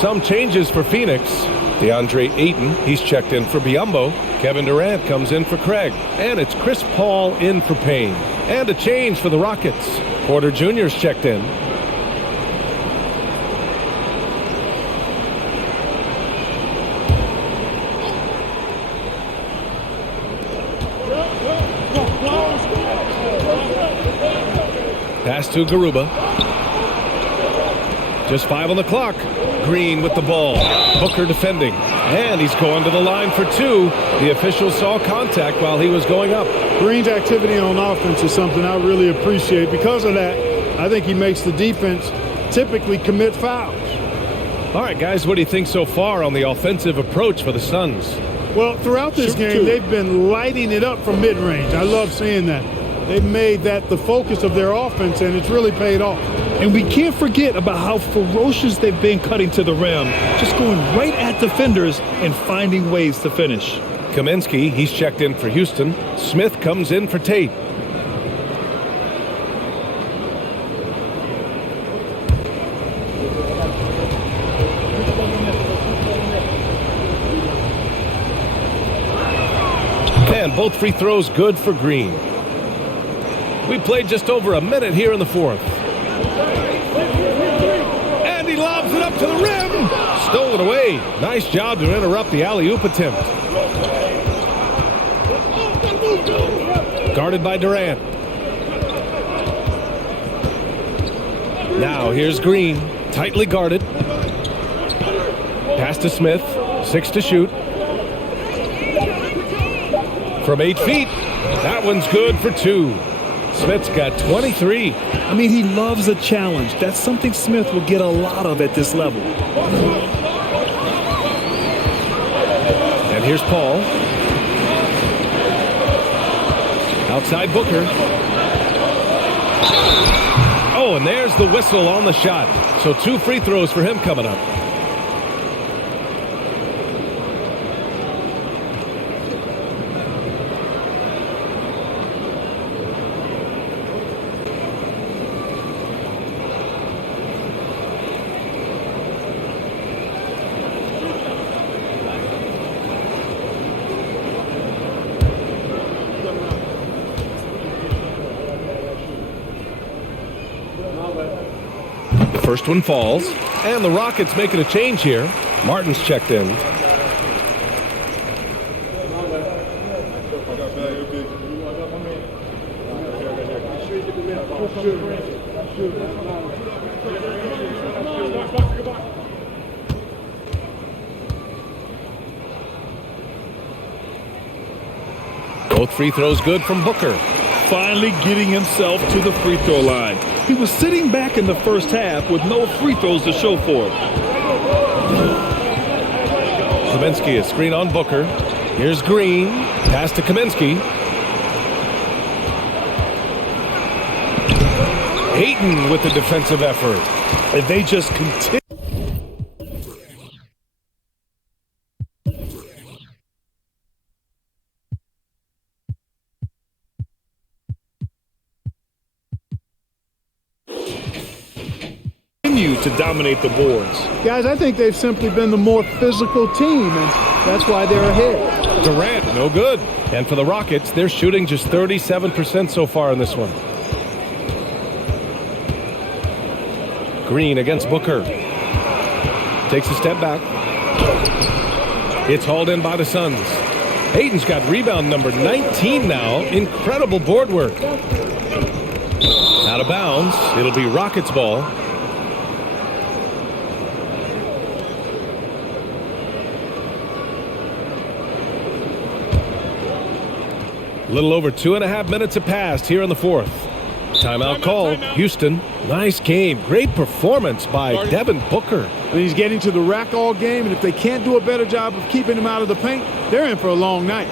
Some changes for Phoenix. DeAndre Ayton, he's checked in for Biyombo. Kevin Durant comes in for Craig. And it's Chris Paul in for Payne. And a change for the Rockets. Porter Jr.'s checked in. Pass to Garuba. Just 5 on the clock. Green with the ball. Booker defending. And he's going to the line for 2. The official saw contact while he was going up. Green's activity on offense is something I really appreciate. Because of that, I think he makes the defense typically commit fouls. All right, guys, what do you think so far on the offensive approach for the Suns? Well, throughout this game, they've been lighting it up from mid-range. I love seeing that. They've made that the focus of their offense, and it's really paid off. And we can't forget about how ferocious they've been cutting to the rim, just going right at defenders and finding ways to finish. Kaminsky, he's checked in for Houston. Smith comes in for Tate. And both free throws good for Green. We played just over a minute here in the 4th. And he lobs it up to the rim. Stolen away. Nice job to interrupt the alley-oop attempt. Guarded by Durant. Now here's Green. Tightly guarded. Pass to Smith. 6 to shoot. From 8 feet. That one's good for 2. Smith's got 23. I mean, he loves a challenge. That's something Smith will get a lot of at this level. And here's Paul. Outside Booker. Oh, and there's the whistle on the shot. So 2 free throws for him coming up. First one falls, and the Rockets making a change here. Martin's checked in. Both free throws good from Booker. Finally getting himself to the free throw line. He was sitting back in the first half with no free throws to show for it. Kaminsky, a screen on Booker. Here's Green. Pass to Kaminsky. Ayton with the defensive effort. And they just continue. To dominate the boards. Guys, I think they've simply been the more physical team, and that's why they're ahead. Durant, no good. And for the Rockets, they're shooting just 37% so far in this one. Green against Booker. Takes a step back. It's hauled in by the Suns. Ayton's got rebound number 19 now. Incredible board work. Out of bounds. It'll be Rockets ball. A little over 2.5 minutes have passed here in the fourth. Timeout called. Houston, nice game. Great performance by Devin Booker. And he's getting to the rack all game, and if they can't do a better job of keeping him out of the paint, they're in for a long night.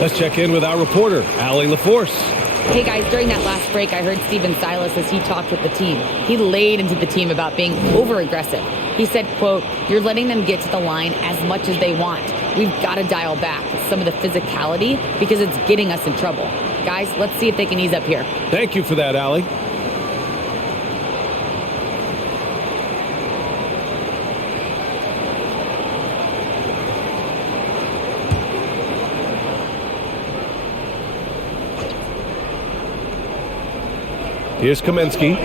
Let's check in with our reporter, Allie LaForce. Hey guys, during that last break, I heard Stephen Silas as he talked with the team. He laid into the team about being over-aggressive. He said, quote, "You're letting them get to the line as much as they want. We've got to dial back some of the physicality because it's getting us in trouble. Guys, let's see if they can ease up here." Thank you for that, Allie. Here's Kaminsky.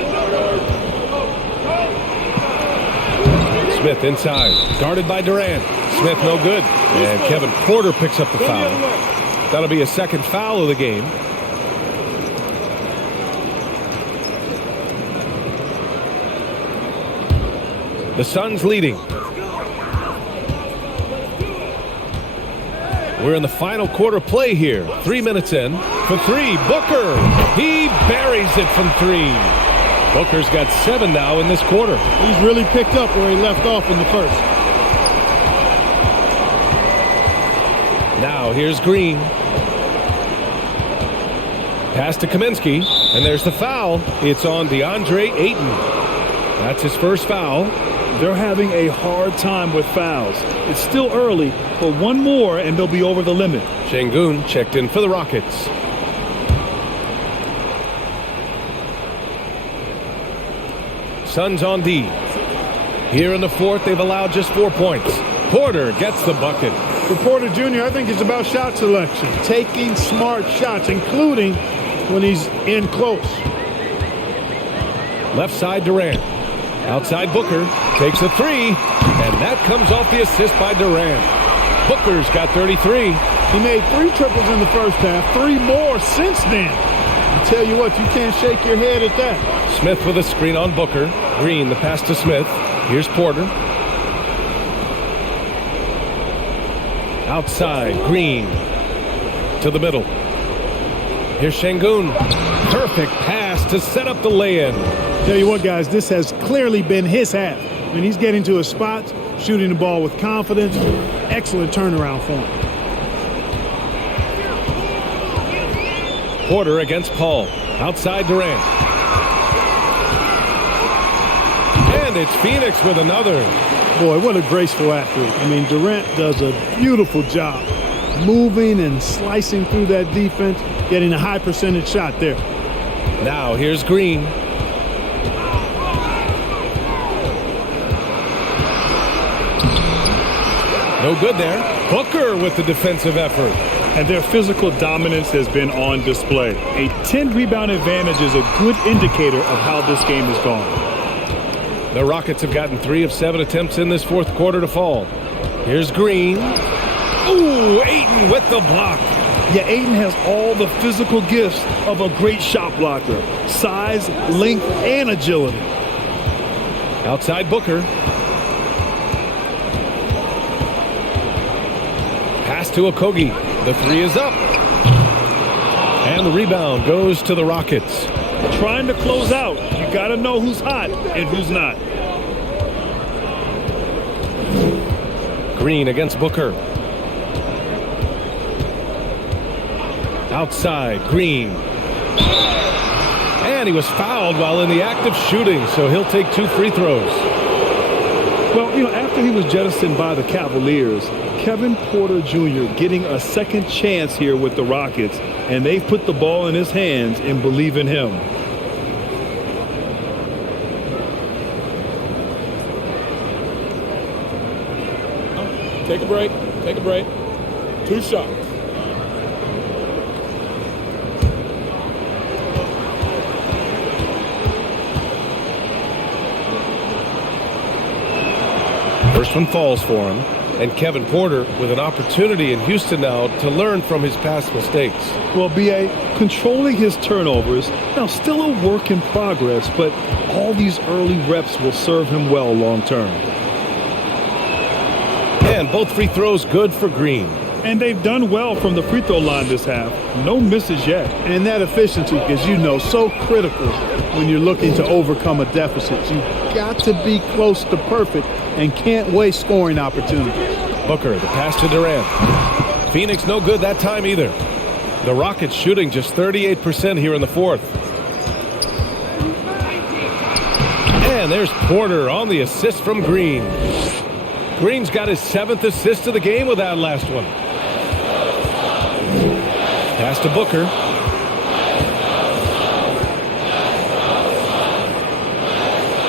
Smith inside, guarded by Durant. Smith no good. And Kevin Porter picks up the foul. That'll be a second foul of the game. The Suns leading. We're in the final quarter play here. 3 minutes in. For three, Booker. He buries it from three. Booker's got 7 now in this quarter. He's really picked up where he left off in the first. Now here's Green. Pass to Kaminsky. And there's the foul. It's on DeAndre Ayton. That's his first foul. They're having a hard time with fouls. It's still early, but one more and they'll be over the limit. Şengün checked in for the Rockets. Suns on D. Here in the fourth, they've allowed just 4 points. Porter gets the bucket. For Porter Jr., I think it's about shot selection. Taking smart shots, including when he's in close. Left side Durant. Outside Booker. Takes a three. And that comes off the assist by Durant. Booker's got 33. He made 3 triples in the first half. 3 more since then. I tell you what, you can't shake your head at that. Smith with a screen on Booker. Green, the pass to Smith. Here's Porter. Outside, Green. To the middle. Here's Şengün. Perfect pass to set up the lay-in. Tell you what, guys, this has clearly been his half. When he's getting to his spots, shooting the ball with confidence, excellent turnaround for him. Porter against Paul. Outside Durant. And it's Phoenix with another. Boy, what a graceful athlete. I mean, Durant does a beautiful job moving and slicing through that defense, getting a high percentage shot there. Now here's Green. No good there. Booker with the defensive effort. And their physical dominance has been on display. A 10-rebound advantage is a good indicator of how this game has gone. The Rockets have gotten 3 of 7 attempts in this fourth quarter to fall. Here's Green. Ooh, Ayton with the block. Yeah, Ayton has all the physical gifts of a great shot blocker. Size, length, and agility. Outside Booker. to Okogie. The three is up. And the rebound goes to the Rockets. Trying to close out. You got to know who's hot and who's not. Green against Booker. Outside, Green. And he was fouled while in the act of shooting, so he'll take 2 free throws. Well, after he was jettisoned by the Cavaliers, Kevin Porter Jr. getting a second chance here with the Rockets, and they've put the ball in his hands and believe in him. Take a break. Take a break. 2 shots. First one falls for him, and Kevin Porter with an opportunity in Houston now to learn from his past mistakes. Well, B.A., controlling his turnovers, now still a work in progress, but all these early reps will serve him well long term. And both free throws good for Green. And they've done well from the free throw line this half. No misses yet. And that efficiency is, so critical when you're looking to overcome a deficit. You've got to be close to perfect and can't waste scoring opportunities. Booker, the pass to Durant. Phoenix no good that time either. The Rockets shooting just 38% here in the fourth. And there's Porter on the assist from Green. Green's got his 7th assist of the game with that last one. Pass to Booker.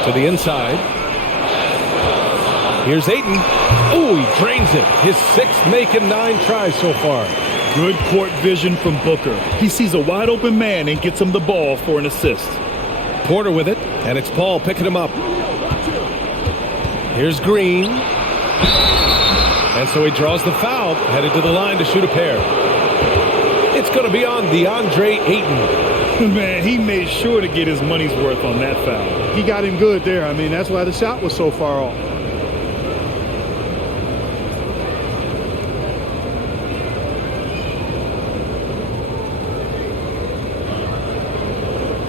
To the inside. Here's Ayton. Oh, he drains it. His 6th make in 9 tries so far. Good court vision from Booker. He sees a wide open man and gets him the ball for an assist. Porter with it, and it's Paul picking him up. Here's Green. And so he draws the foul, headed to the line to shoot a pair. It's going to be on DeAndre Ayton. Man, he made sure to get his money's worth on that foul. He got him good there. That's why the shot was so far off.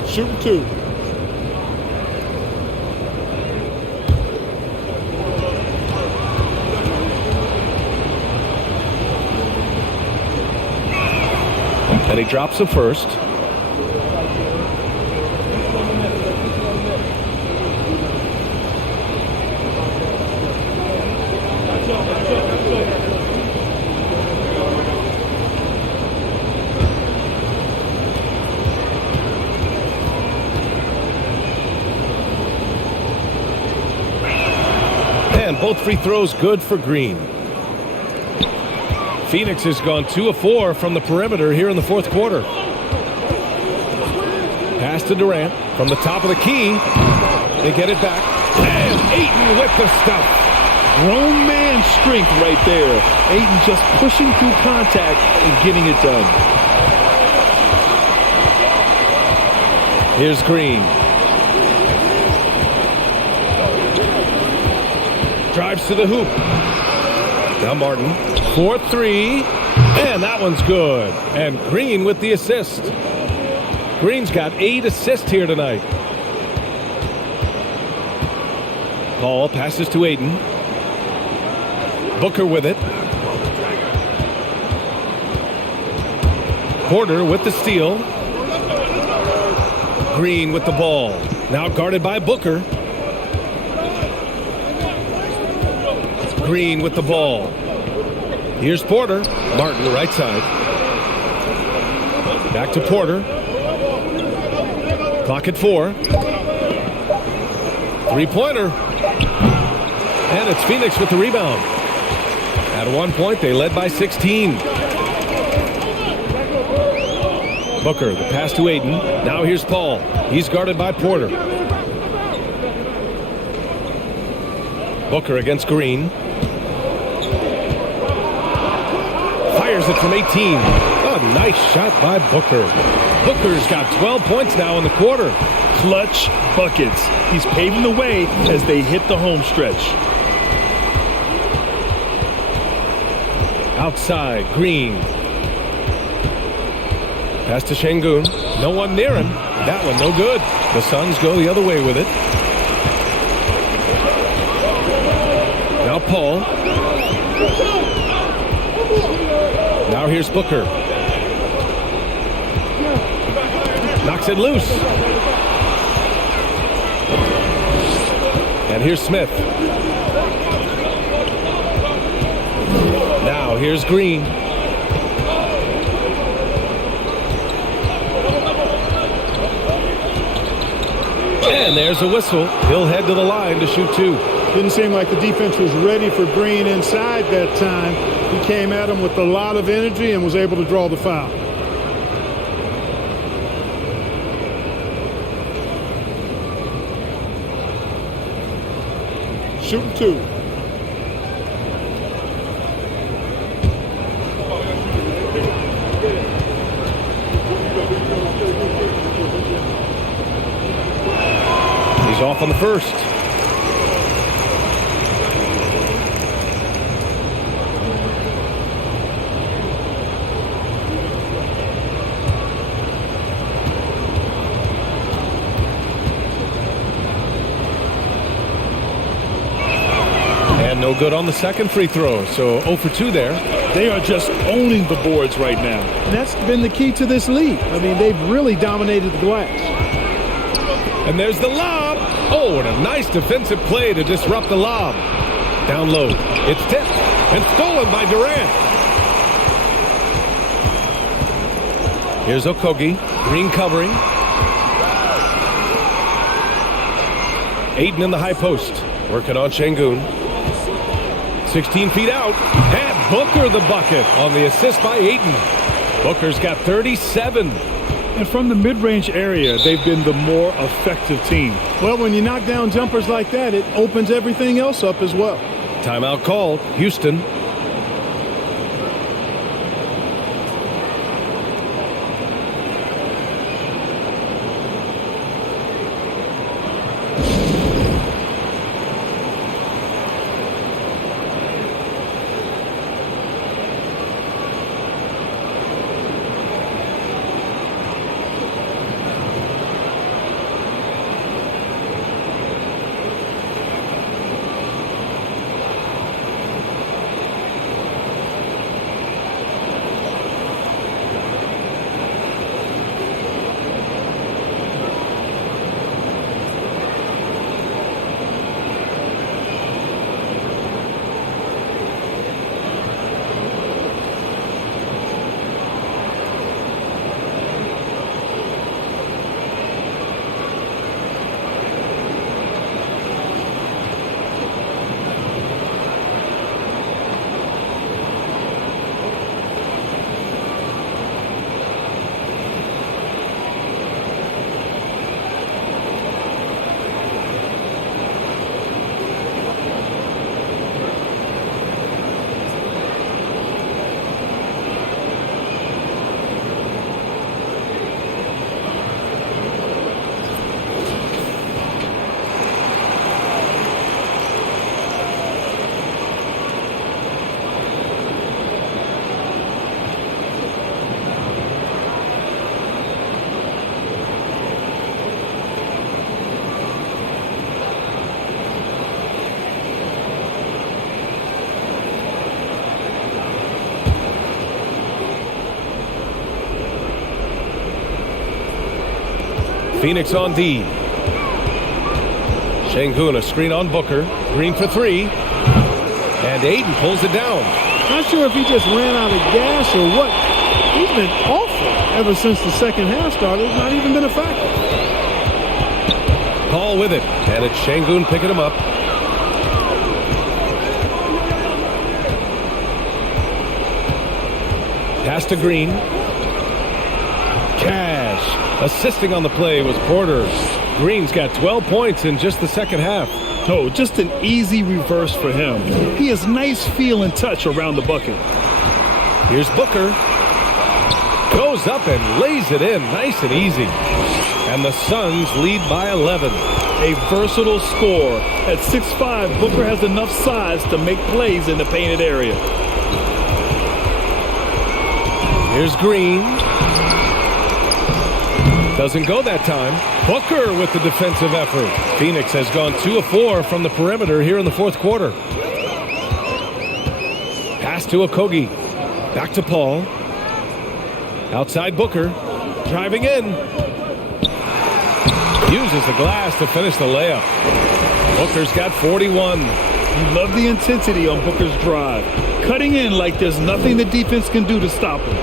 Shooting 2. And he drops the first. And both free throws good for Green. Phoenix has gone 2 of 4 from the perimeter here in the fourth quarter. Pass to Durant from the top of the key. They get it back. And Ayton with the stuff. Grown man strength right there. Ayton just pushing through contact and getting it done. Here's Green. Drives to the hoop. Now Martin. 4-3. And that one's good. And Green with the assist. Green's got 8 assists here tonight. Paul passes to Ayton. Booker with it. Porter with the steal. Green with the ball. Now guarded by Booker. Green with the ball. Here's Porter. Martin, the right side. Back to Porter. Clock at 4. Three-pointer. And it's Phoenix with the rebound. At one point, they led by 16. Booker, the pass to Ayton. Now here's Paul. He's guarded by Porter. Booker against Green. Fires it from 18. A nice shot by Booker. Booker's got 12 points now in the quarter. Clutch buckets. He's paving the way as they hit the home stretch. Outside, Green. Pass to Şengün. No one near him. That one no good. The Suns go the other way with it. Now Paul. Now here's Booker. Knocks it loose. And here's Smith. Now here's Green. And there's a whistle. He'll head to the line to shoot two. Didn't seem like the defense was ready for Green inside that time. He came at him with a lot of energy and was able to draw the foul. Shooting two. He's off on the first. And no good on the second free throw. So 0 for 2 there. They are just owning the boards right now. And that's been the key to this league. I mean, they've really dominated the glass. And there's the lob. Oh, and a nice defensive play to disrupt the lob. Down low. It's tipped and stolen by Durant. Here's Okogie. Green covering. Ayton in the high post. Working on Şengün. 16 feet out. And Booker the bucket on the assist by Ayton. Booker's got 37. And from the mid-range area, they've been the more effective team. Well, when you knock down jumpers like that, it opens everything else up as well. Timeout called. Houston. Phoenix on D. Şengün, a screen on Booker. Green for three. And Ayton pulls it down. Not sure if he just ran out of gas or what. He's been awful ever since the second half started. It's not even been a factor. Paul with it. And it's Şengün picking him up. Pass to Green. Cash. Assisting on the play was Porter. Green's got 12 points in just the second half. Oh, just an easy reverse for him. He has nice feel and touch around the bucket. Here's Booker. Goes up and lays it in nice and easy. And the Suns lead by 11. A versatile scorer. At 6'5", Booker has enough size to make plays in the painted area. Here's Green. Doesn't go that time. Booker with the defensive effort. Phoenix has gone 2 of 4 from the perimeter here in the fourth quarter. Pass to Okogie. Back to Paul. Outside Booker. Driving in. Uses the glass to finish the layup. Booker's got 41. You love the intensity on Booker's drive. Cutting in like there's nothing the defense can do to stop him.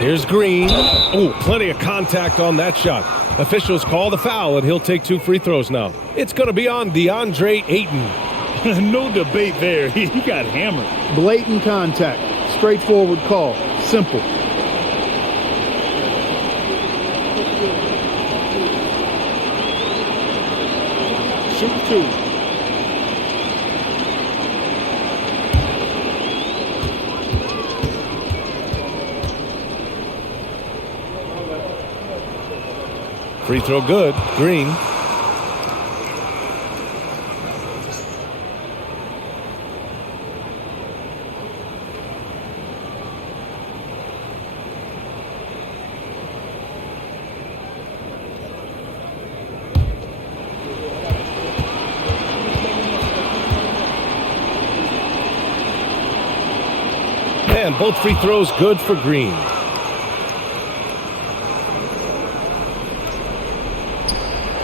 Here's Green. Oh, plenty of contact on that shot. Officials call the foul, and he'll take 2 free throws now. It's going to be on DeAndre Ayton. No debate there. He got hammered. Blatant contact. Straightforward call. Simple. Shoot 2. Free throw good. Green. And both free throws good for Green.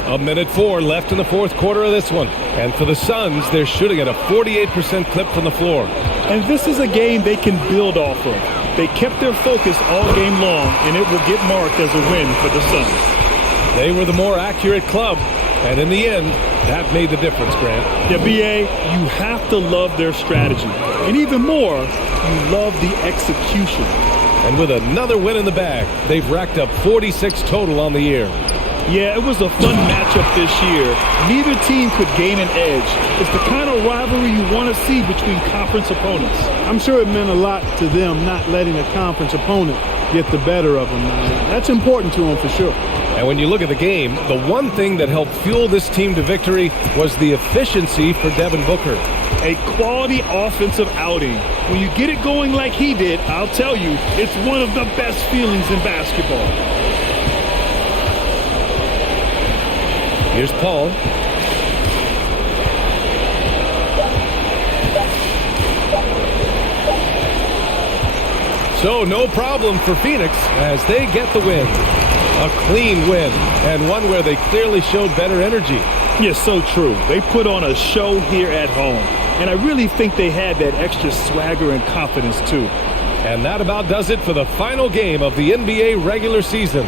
A minute 4 left in the fourth quarter of this one. And for the Suns, they're shooting at a 48% clip from the floor. And this is a game they can build off of. They kept their focus all game long, and it will get marked as a win for the Suns. They were the more accurate club. And in the end, that made the difference, Grant. Yeah, B.A., you have to love their strategy. And even more, you love the execution. And with another win in the bag, they've racked up 46 total on the year. Yeah, it was a fun matchup this year. Neither team could gain an edge. It's the kind of rivalry you want to see between conference opponents. I'm sure it meant a lot to them not letting a conference opponent get the better of them. That's important to them for sure. And when you look at the game, the one thing that helped fuel this team to victory was the efficiency for Devin Booker. A quality offensive outing. When you get it going like he did, I'll tell you, it's one of the best feelings in basketball. Here's Paul. So no problem for Phoenix as they get the win. A clean win, and one where they clearly showed better energy. Yes, so true. They put on a show here at home, and I really think they had that extra swagger and confidence too. And that about does it for the final game of the NBA regular season.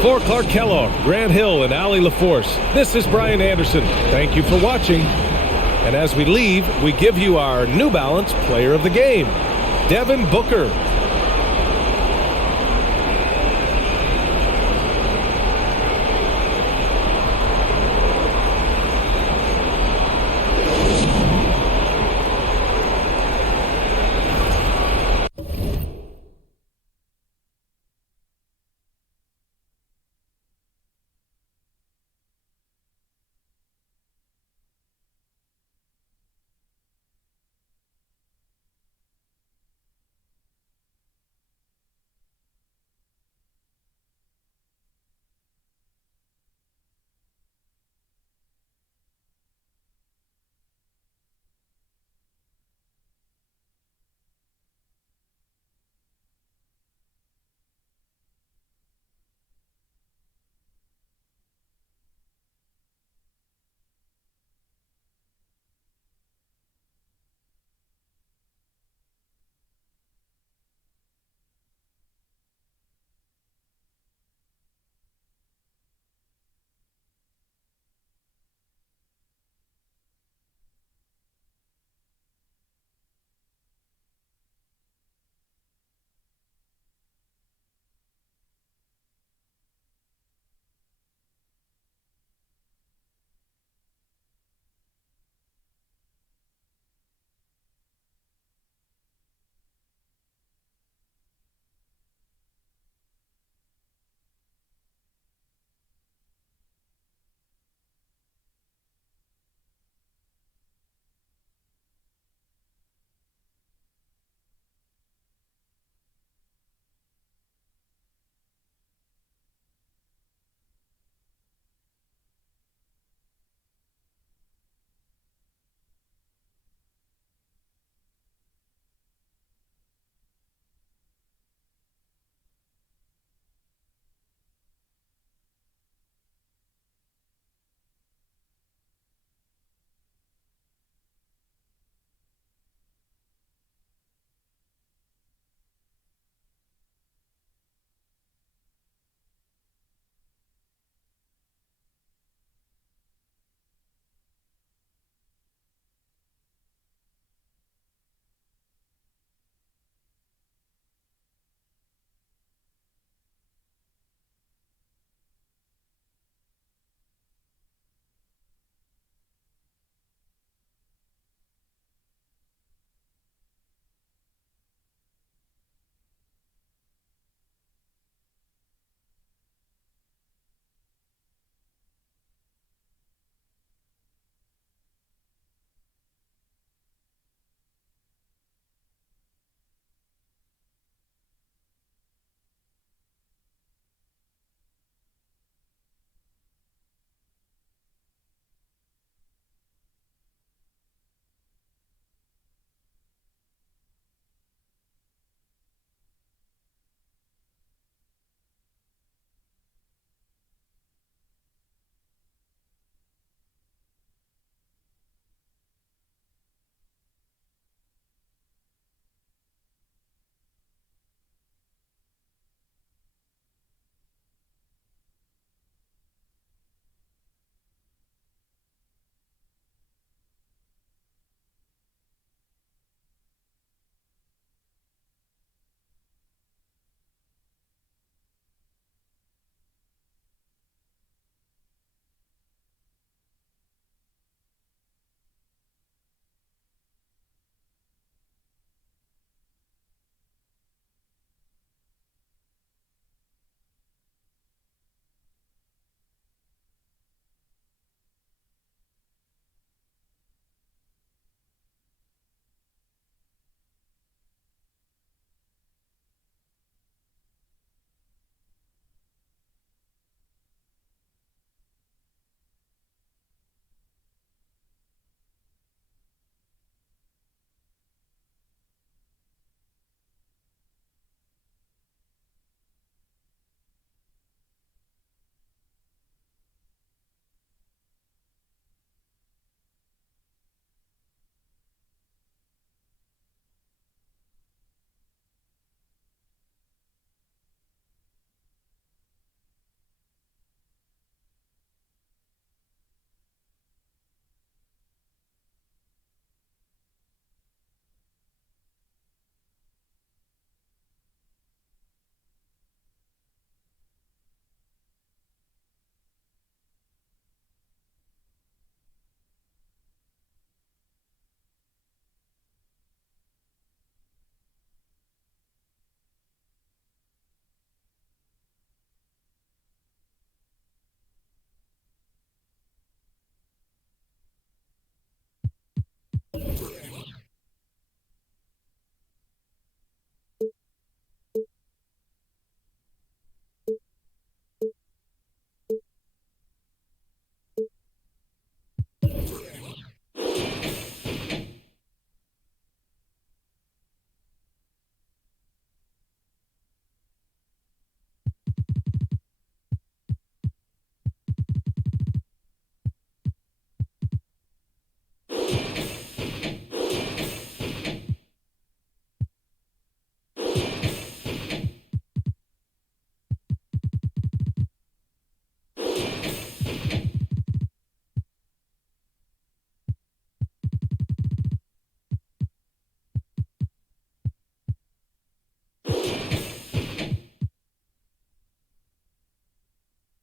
For Clark Kellogg, Grant Hill, and Allie LaForce, this is Brian Anderson. Thank you for watching. And as we leave, we give you our New Balance Player of the Game, Devin Booker.